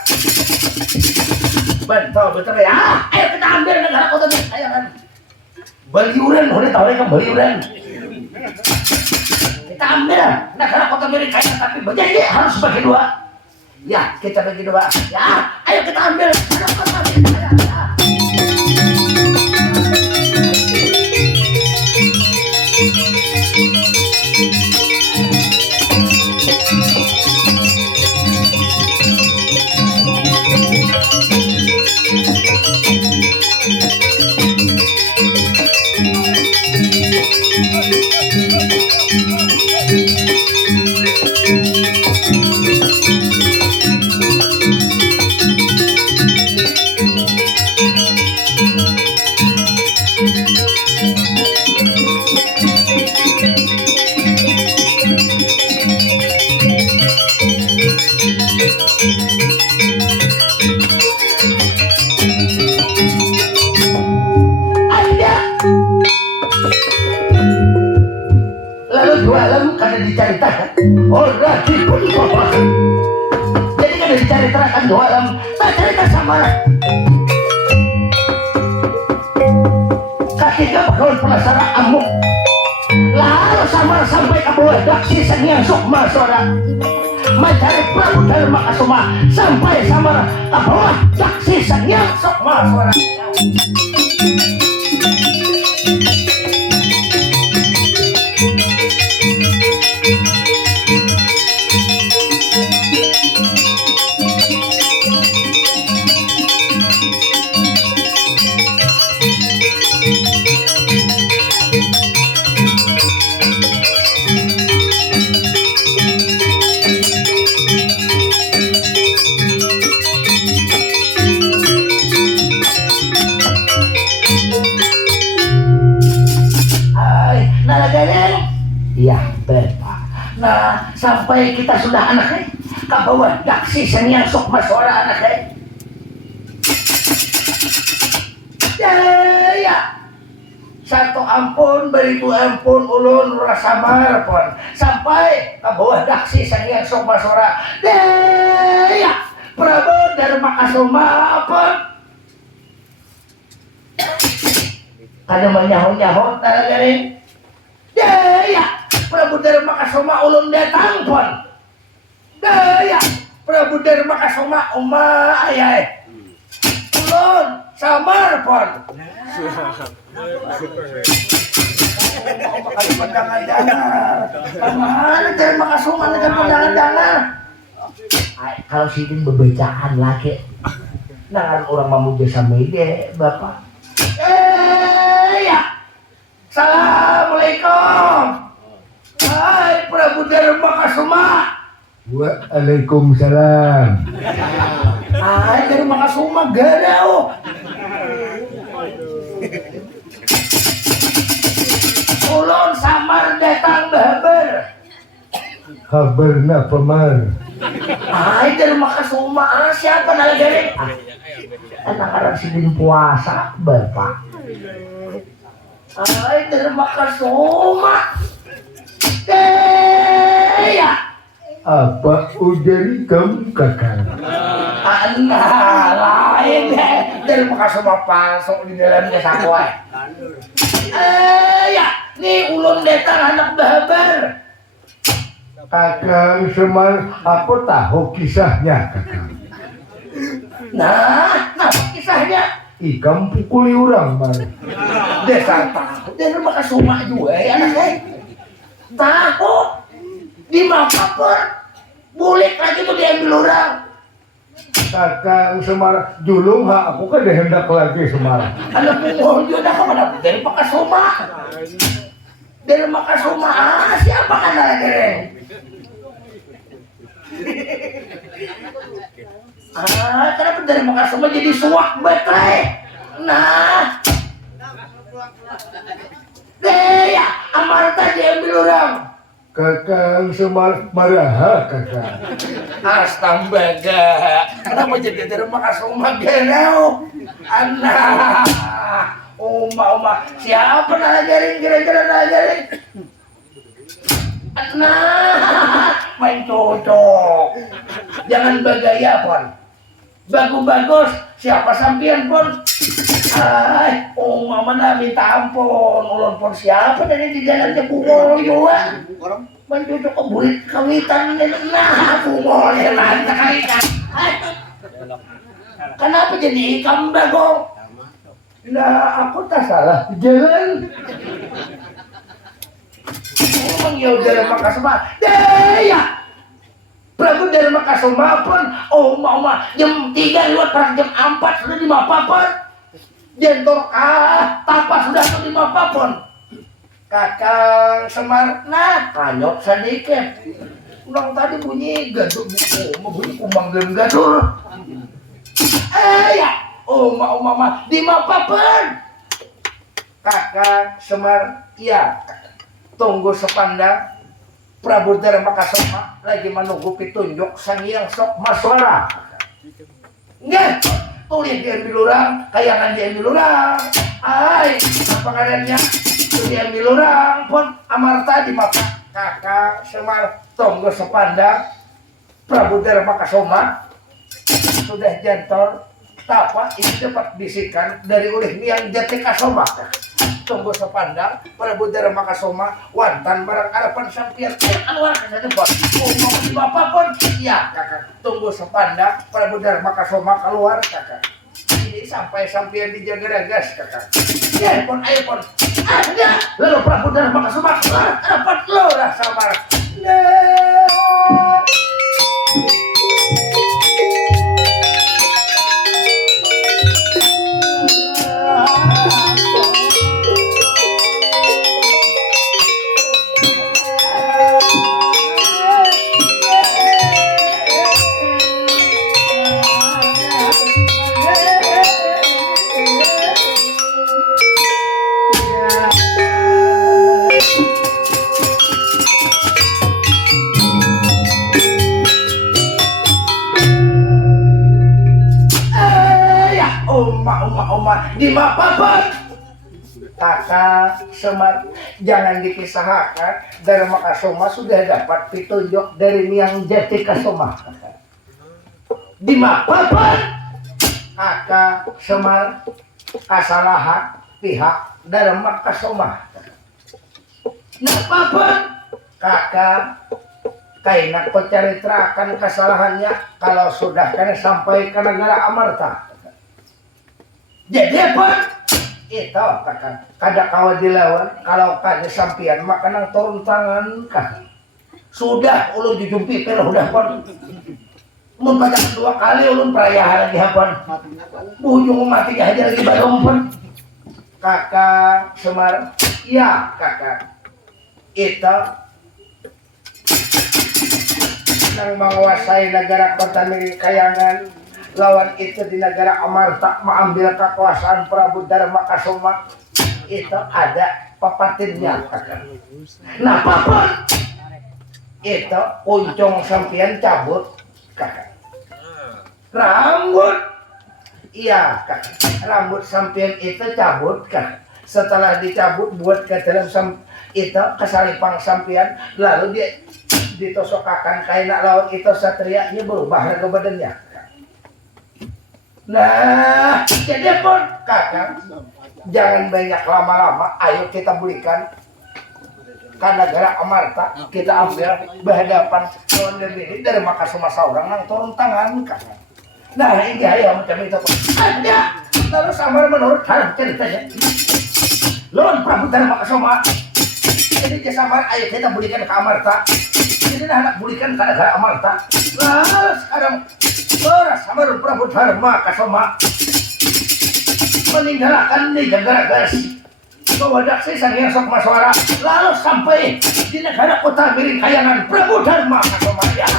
bentol betul ya. Ayo kita ambil negara kota ini. Ayo kan. Beliuran, udah tahu kan beliuran. Kita ambil negara kota Amerika tapi berjanji harus bagi dua. Ya, kita bagi dua. Ya, ayo kita ambil negara kota Amerika. Ya. Diceritakan orang pun bapak jadi kan diceritakan dua alam tak cerita sama ketiga bakal penasaran amuk lalu sama sampai ke bawah daksi yang sukma saudara mencari Prabu Dharma Kasuma sampai sama ke bawah daksi yang sukma saudara. Iya, Bapak. Nah, sampai kita sudah anaknya ke bawah daksi yang sukma suara anaknya. Ya. Satu ampun, beribu ampun, ulun rasa sabar pun. Sampai ke bawah daksi yang sukma suara. Ya. Prabu Dharma Kasuma pun. Kada menyahut-nyahut talaga rin. Daya Prabu Dharma Kasuma ulun datang pun. Daya Prabu Dharma Kasuma ayah ulun samar pun. Kali pandangan-dangar mana Dharma Kasuma dengan pandangan-dangar. Kalau sidin bebecaan lagi nangan orang memuja sama ide Bapak. Ya Assalamualaikum. Hai Prabu Dharma Kasuma. Waalaikumsalam. Hai Dharma Kasuma garau. Ulun samar datang babar. Kabarna pemar. Hai Dharma Kasuma siapa nala gare? Anak-anak sidin puasa Bapak. Hai Dharma Kasuma. Ya. Apa ujari kamu kakak? Nah, lain deh. Dharma Kasuma pasok di dalamnya sakoy. Ya, nih ulun datang anak babar. Kakang Semar, aku tahu kisahnya kakang. Nah, apa kisahnya? Ikam pukuli orang mar. Desa tahu, Dharma Kasuma juga ya anaknya. Tahu di Makassar bulik lagi tuh diambil orang. Kakang Semar julung aku kan hendak lagi Semar. Anak mohon juga kemana? Dharma Kasuma. Dharma Kasuma siapa kan lagi? Kenapa dari Makasuma jadi suak betre? Nah, ya, Amarta diambil orang. Kakang Semar marah kakang. Astaga, kenapa jadi dari Makasuma genau? Anak, Oma, siapa ngajarin kira-kira ngajarin? Anak, main cocok. Jangan bagaya pon. Bagus-bagus, siapa sampian pon? Oma mana minta ampun, ulun pon siapa dari di jalannya bungol juga. Main cocok ke burit kawitan nah bungol ya mantap kawitan. Kenapa jadi ikan bagong? Nah, aku tak salah jalan. Emang ya udah Makasuma, ya. Prabu dari Makasuma pun, Oma, jam 3 lewat pas jam 4 sudah di Mapapon. Jentor tapas sudah di Mapapon. Kakang Semar, nah kanyok sedikit. Ulang tadi bunyi gaduh, bunyi kumbang gaduh. Ya, Oma, di Mapapon. Kakang Semar, iya. Tunggu sepandang. Prabu Dharma Kasoma lagi menunggu petunjuk sang yang sok maswara. Nggak, tulis diambil orang, kayangan diambil orang. Apa ngarannya? Diambil orang pun Amarta di mata Kakang Semar. Tunggu sepandang. Prabu Dharma Kasoma sudah jantor. Tapa ini dapat bisikan dari oleh Miang Jati Kasoma. Tunggu sepandang Prabu Dharma Kasoma wantan barang harapan sampian anwar saja bos mau di bapak pun iya kakak. Tunggu sepandang Prabu Dharma Kasoma keluar kakak. Ini sampai sampian di Jagaragas kakak. Ya pun ayo pun ada lalu Prabu Dharma Kasoma keluar dapat lo lah sabar. Oma di Mapapon. Kakak Semar jangan dikisahkan Dharma Kasoma sudah dapat petunjuk dari Miang Jati Kasoma. Di Mapapon Kakak Semar kesalahan pihak Dharma Kasoma. Mapapon kakak kainak pencaritrakan kesalahannya kalau sudah kena sampai ke negara Amarta. Jadi apa? Itu kakak kada kawa dilawan kalau kada sampian makanang turun tangan kaki. Sudah ulun jujumpi pero udah pon. Mun pada kedua kali ulun perayaan lagi hapon. Bujung mati aja lagi balong pon. Kakak Semar, iya kakak. Itu nang menguasai negara kota Kayangan. Lawan itu di negara Amarta mengambil kekuasaan Prabu Dharma Kasoma. Itu ada papatinnya kakak. Nah papon itu kuncung sampian cabut kakak. Rambut iya kakak. Rambut sampian itu cabut kakak. Setelah dicabut buat ke dalam itu kesalipang sampian. Lalu dia ditosokakan kaina lawan itu satrianya berubah harga badannya. Nah, jadi pun kakak jangan banyak lama-lama. Ayo kita belikan ke negara Amarta. Kita ambil berhadapan lawan ini dari Makasuma seorang nang turun tangan kakak. Nah ini ayo macam itu pun. Ada lalu samar menurut harap ceritanya. Lawan Prabu Dharma Kasoma. Jadi samar ayo kita belikan ke Amarta. Jadi anak belikan ke negara Amarta. Nah sekarang samar Prabu Dharma Kasoma meninggalkan di Jagaragas mewadaksi sang yang sok maswara lalu sampai di negara kota Kayangan Prabu Dharma Kasoma ya.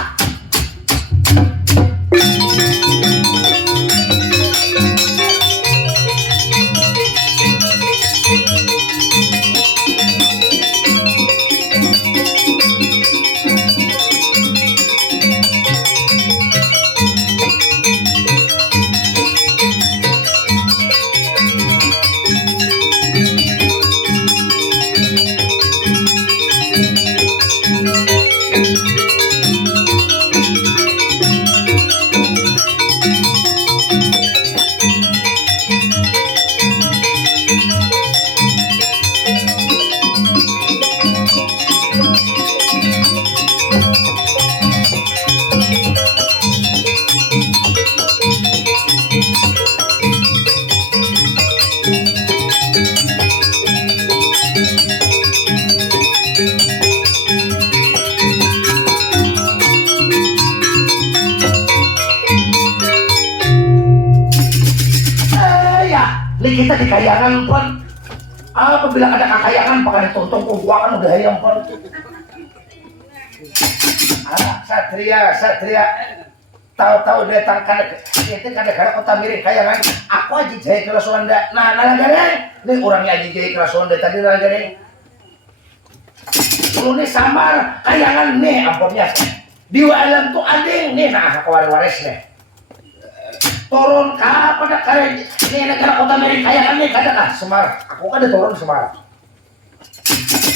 Ini kita di kayangan pun apabila ada kekayangan pakai dituntung kubuangan udah hayam pun satria tahu-tahu datang itu kadang-kadang kota miring kayangan aku aja jahit ke Sunda nah nalagare ini orangnya aja jahit ke Sunda tadi nalagare lu nih samar kayangan nih ampunnya di alam tuh ading nih nah aku waris nih turun ke pada kare ini negara kota miring kayangan nih kadang Semar aku kan turun Semar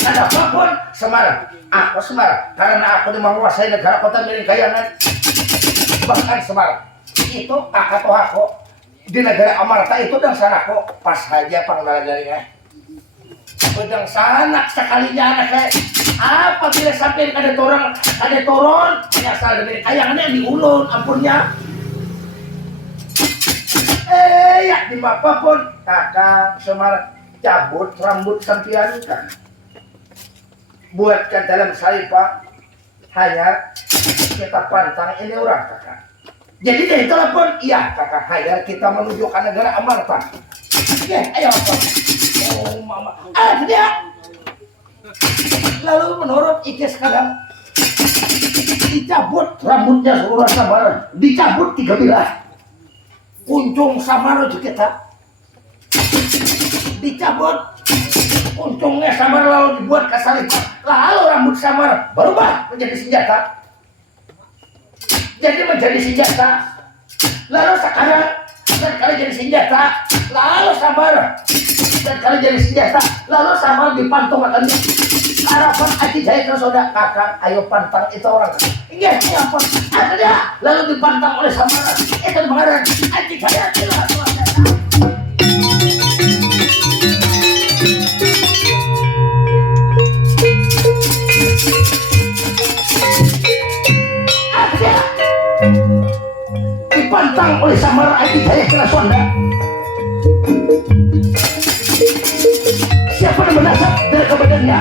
ada apapun Semar aku Semar karena aku menguasai negara kota miring kayangan bahkan Semar itu kakak tuh aku di negara Amarta itu dan sanaku pas saja pengelarganya udang sanak sekalinya anaknya apabila sampai ada turun menyasal dari kayangannya diulun ampunnya ya di bapak pun kakak Semar cabut rambut sampian kan buatkan dalam saipa hanya kita pantang ini orang kakak jadi dari telepon iya kakak hayar kita menuju ke negara Amarta ya ayo apa oh mama dia lalu menurut Ike sekarang dicabut rambutnya seluruh Samar dicabut 3 bilah kunjung Samar kita dicabut kuncungnya Samar lalu dibuat kasalipan lalu rambut Samar berubah menjadi senjata lalu sekarang dan kali jadi senjata lalu Samar dan kali jadi senjata lalu Samar dipantung akan harapan Aji Jaya Soda kakak ayo pantang itu orang iya siapa ada dia lalu dipantang oleh Samar itu mengarang Aji Jaya Soda dipantang oleh Samar Aji Jaya Soda siapa yang berdasar dari kebadannya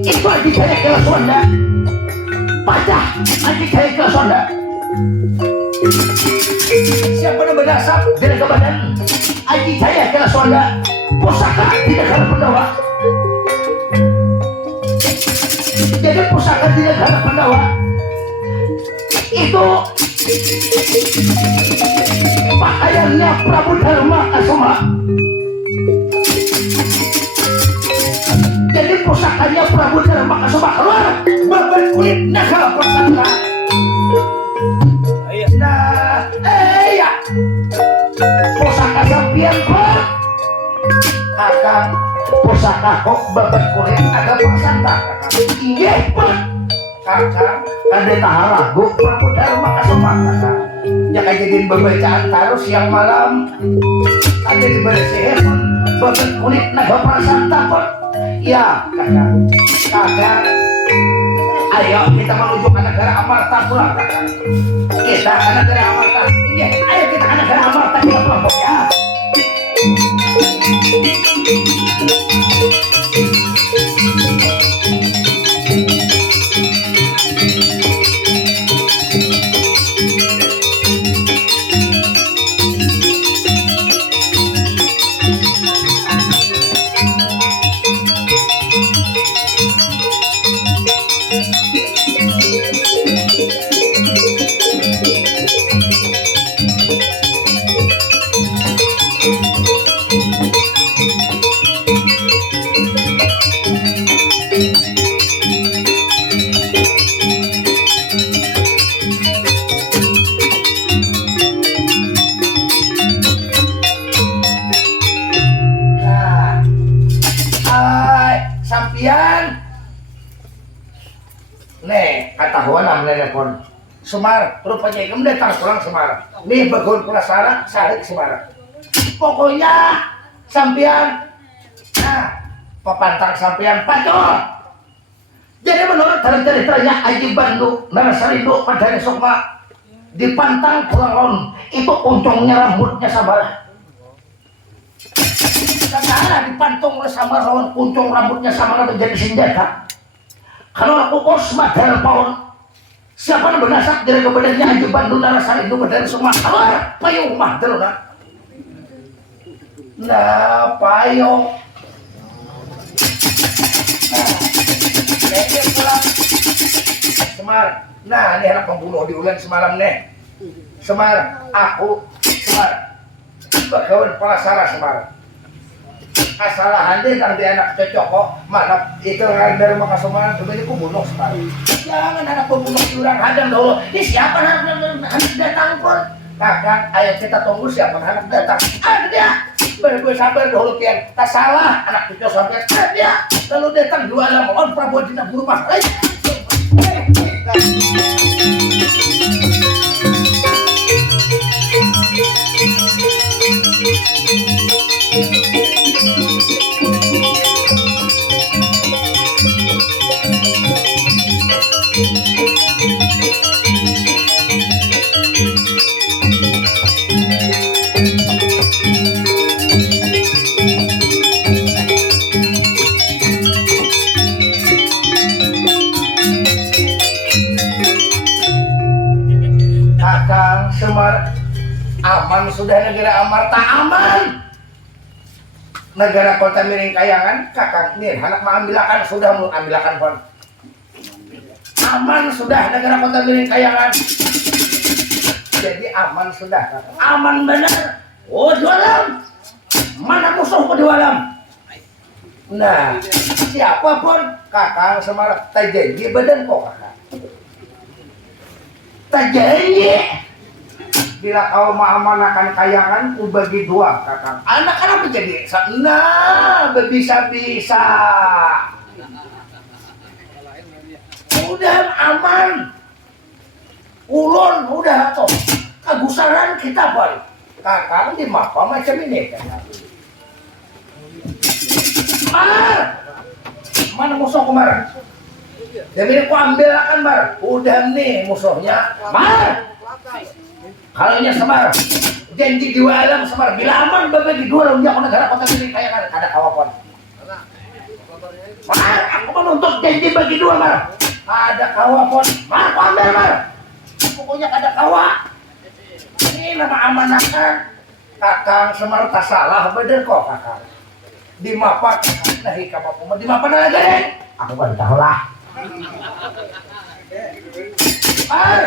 itu Aji Jaya Soda pacah Aji Jaya Soda siapa yang berdasar dari kebadan Aji Jaya Soda pusaka di negara Pandawa jadi pusaka di negara Pandawa itu pakaiannya Prabu Dharma Kasuma jadi pusakanya Prabu Dharma Kasuma keluar babat kulit naga prasangka nah ya pusaka sampian pun akan pusaka kok babat kulit agak prasangka iya pun kakak ada tahar lagu Prabu Dharma Kasuma kakak ya kejadian pembacaan taruh siang malam ada di bersihin babat kulit naga prasanta pun ya kakak ayo kita menuju ke negara Amarta pulang kakak kita ke negara Amarta iya ayo kita ke negara Amarta kita kelompok ya telepon. Semar, rupanya kamu datang pulang Semar. Nih bagun pula sarik Semar. Pokoknya sampean, nah, papantang sampean pacol. Jadi menurut dalam ceritanya Aji Bandu, Narasarindo pada esok mak dipantang pulang lawan itu uncungnya rambutnya Samar. Karena dipantung oleh Samar lawan kuncung rambutnya Samar menjadi senjata. Kalau aku kos madal pohon, siapa yang benasak dari kebenarannya Aji Bandu Narasarindo pada esok mak Samar payung madal nak. Nah payung. Nah, pulang Semar. Nah, ini anak pembunuh diulang semalam nih. Semar, aku Semar. Bagawan kepala salah Semar. Kesalahan dia nanti anak cocok kok. Mana itu dari maka Semar sebenarnya aku bunuh Semar. Jangan anak pembunuh diulang hadang dulu. Ini siapa anak datang pun? Kakak, ayo kita tunggu siapa anak datang. Ada dia. Gue sabar dulu pian. Tak salah anak cucu sampai dia. Lalu datang dua alam on Prabowo di rumah. Semar aman sudah negara Amarta aman. Negara Kota Miring Kayangan kakak nih anak mengambilakan sudah mengambilakan pon. Aman sudah negara Kota Miring Kayangan. Jadi aman sudah kakak. Aman benar. Oh jualan. Mana musuhku di alam? Nah siapapun kakak Semar tak janji badan kok kakak. Tak janji. Bila kau mengamanahkan Kayangan, ku bagi dua kakak. Anak-anak menjadi nah bisa-bisa. Udah aman. Ulun udah toh. Kagusaran kita pun. Kakak di mapa macam ini kakak. Mana musuh kemarin? Jadi aku ambil akan bar. Udah nih musuhnya. Mar. Kalau nya Semar, janji dua alam Semar, bila aman bagi dua alam dia negara Kota Miring Kayangan ada kawapan. Mar, aku menuntut janji bagi dua Mar, ada kawapan. Mar, aku ambil Mar, pokoknya ada kawa. Ini nama amanahkan, kakang Semar tak salah bener kok kakang. Di mapa, nah hikam di mapa aja deh. Aku kan tahu lah. Mar.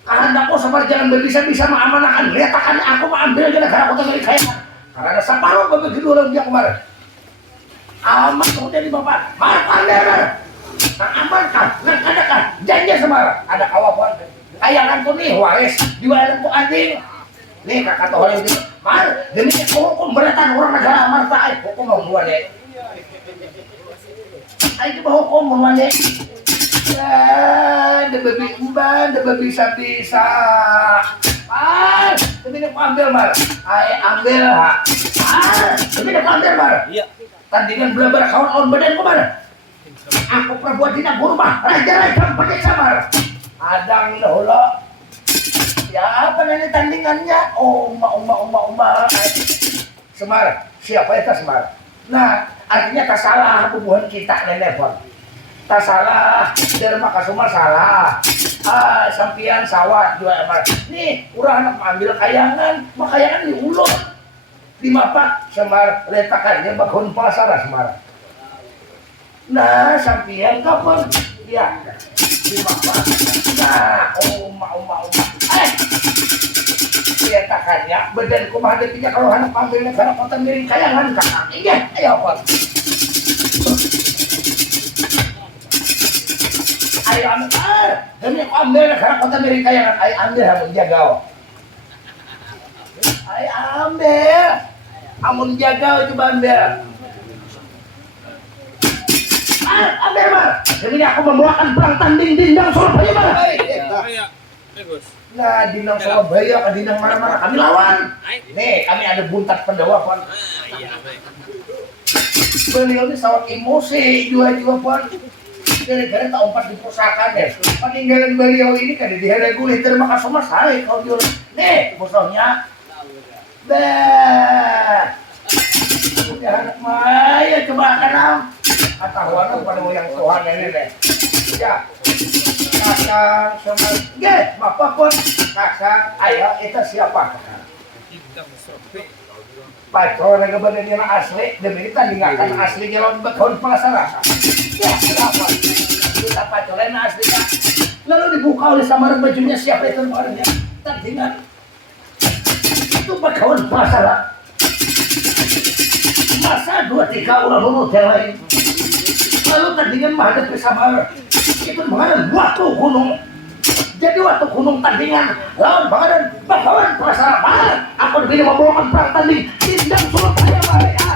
Kehendakku Semar jangan bisa-bisa mengamanahkan. Lihatkan aku mengambil aja negara Kota Miring Kayangan. Karena ada separuh begitu orang dia kemarin. Aman kemudian di bapak. Mar pandai Mar. Nah amankan, nah kadakan. Janji Semar. Ada kawapan. Kayangan tuh nih waris. Diwalan tuh anjing. Nih kakak tuh yang gitu. Mar, demi hukum beratan orang negara Amarta. Hukum mau buat deh. Ayo coba hukum mau deh. Ya, udah bisa-bisa. Mar, demi aku ambil Mar. Ayo ambil ha. Demi aku ambil Mar. Iya. Tandingan belabar kawan-kawan badanku Mar. Aku perbuat tidak berubah. Raja-raja pakai Samar. Adang dahulu. Ya apa ini tandingannya? Oma. Semar, siapa itu Semar? Nah, artinya tak salah hubungan kita nenepon. Tak salah, derma kasumar salah. Sampian sawat juga Mar. Nih, urang anak mengambil Kayangan, makayangan di ulun. Di mapak Semar letakkannya bakun pasar Semar. Nah, sampian kapan? Ya, di mapak. Nah, oma. Letakkannya badanku menghadapinya kalau anak ambil negara Kota Miring Kayangan kakak. Iya, ayo apa? Ayo ambil, demi aku ambil negara Kota Miring Kayangan. Ayo ambil, amun jagau. Ayo ambil, amun jagau coba ambil. Ambil mah. Ini aku membawakan perang tanding dindang Surabaya mah. Nah, dindang Surabaya ke dindang mana-mana kami lawan. Nih, kami ada buntat pendawapan. Beliau ini sawat emosi juga pun. Gara-gara tak umpat di pusaka deh. Peninggalan beliau ini kan dihadap kulit terima kasih mas hai kau jual. Nih, musuhnya. Bah. Udah anak Maya coba kanam. Katahuan pada yang Tuhan ini deh. Ya. Kakak sama nggih, bapak pun kakak ayah itu siapa? Paco na gabanan nila asli, demi tandingan asli nila bakon pasarasa. Ya, kenapa? Kita Paco na asli ka. Lalu dibuka oleh samaran bajunya siapa itu orangnya? Tandingan. Itu bakon pasara. Masa 2-3 orang bunuh lain. Lalu tandingan menghadapi samaran. Itu mengaran waktu gunung. Jadi waktu gunung tandingan lawan bangaran bakawan prasara banget. Aku dipilih membawakan perang tanding dindang Surabaya mereka.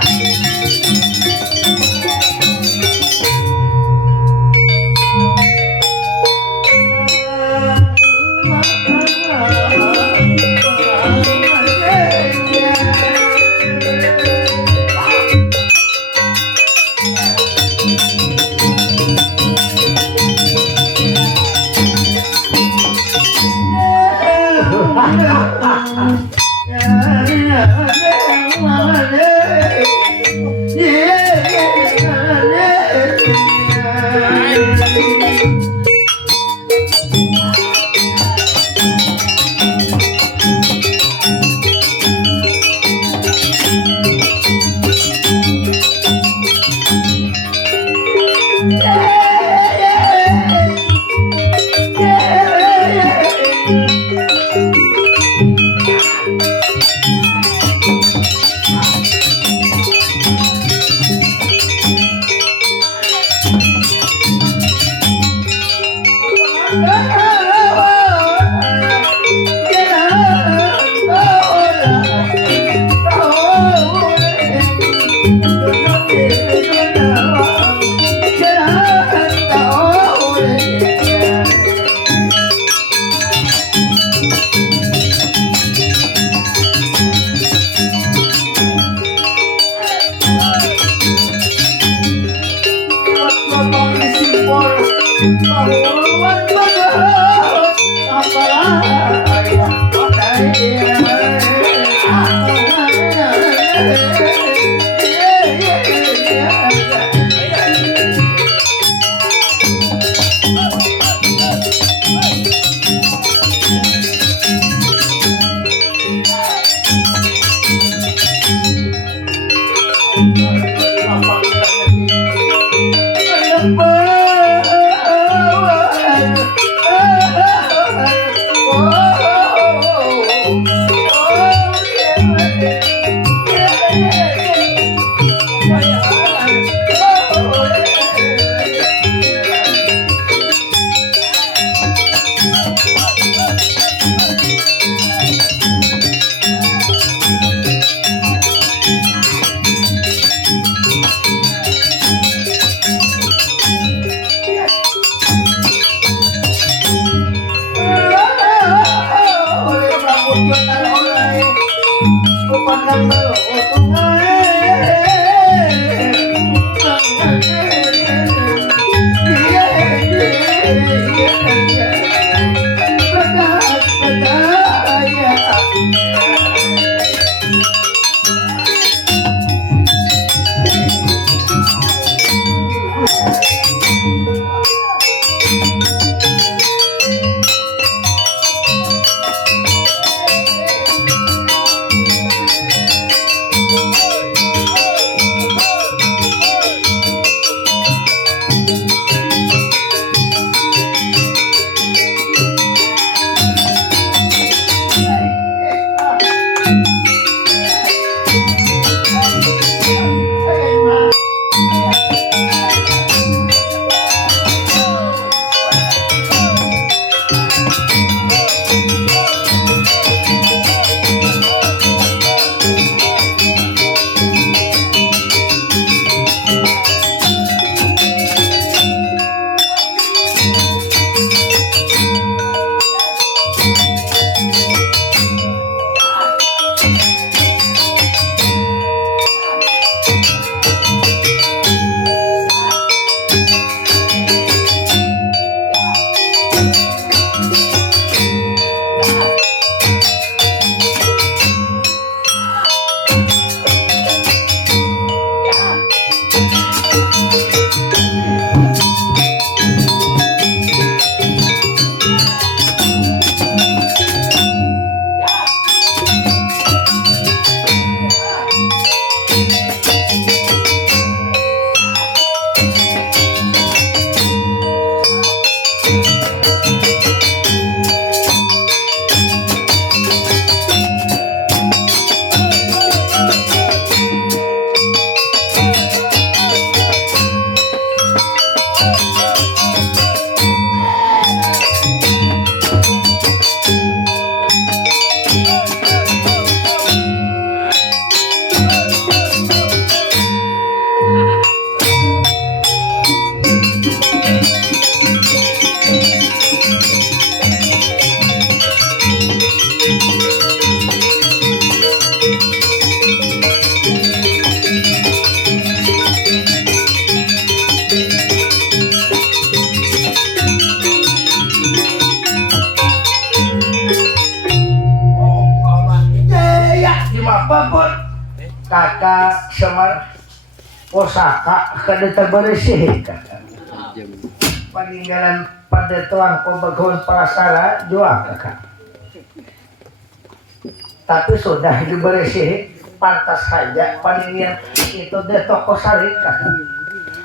apa pun kakak Semar Osaka kada terbersih kakak peninggalan pada tuang pembangun prasara jual kakak tapi sudah dibersih pantas saja peninggalan itu de toko sari kakak.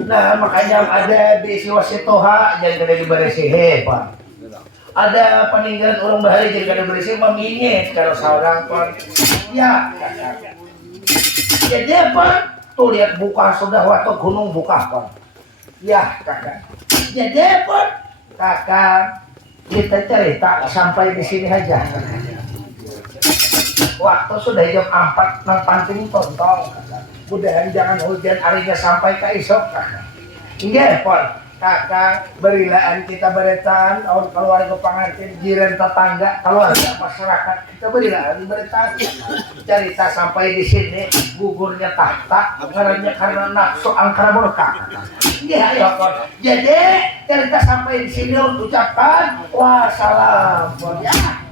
Nah makanya ada di Siwasitoha yang kada dibersih pak ada peninggalan orang bahari jadi kada bersih meminyet kalau seorang pun ya kakak. Jadi apa tuh lihat buka sudah waktu gunung buka apa ya kakak. Jadi apa kakak kita cerita sampai di sini aja. Waktu sudah jam 4 nang panting tontong kakak. Mudahan jangan hujan harinya sampai ke esok kakak. Enggak pon kakak berilaan kita beretaan tahun keluarga pengantin jiran tetangga keluarga masyarakat kita berilaan beretaan cerita sampai di sini gugurnya tahta karena nafsu angkara murka. Iya ayo pon jadi cerita sampai di sini ucapkan wassalam ya.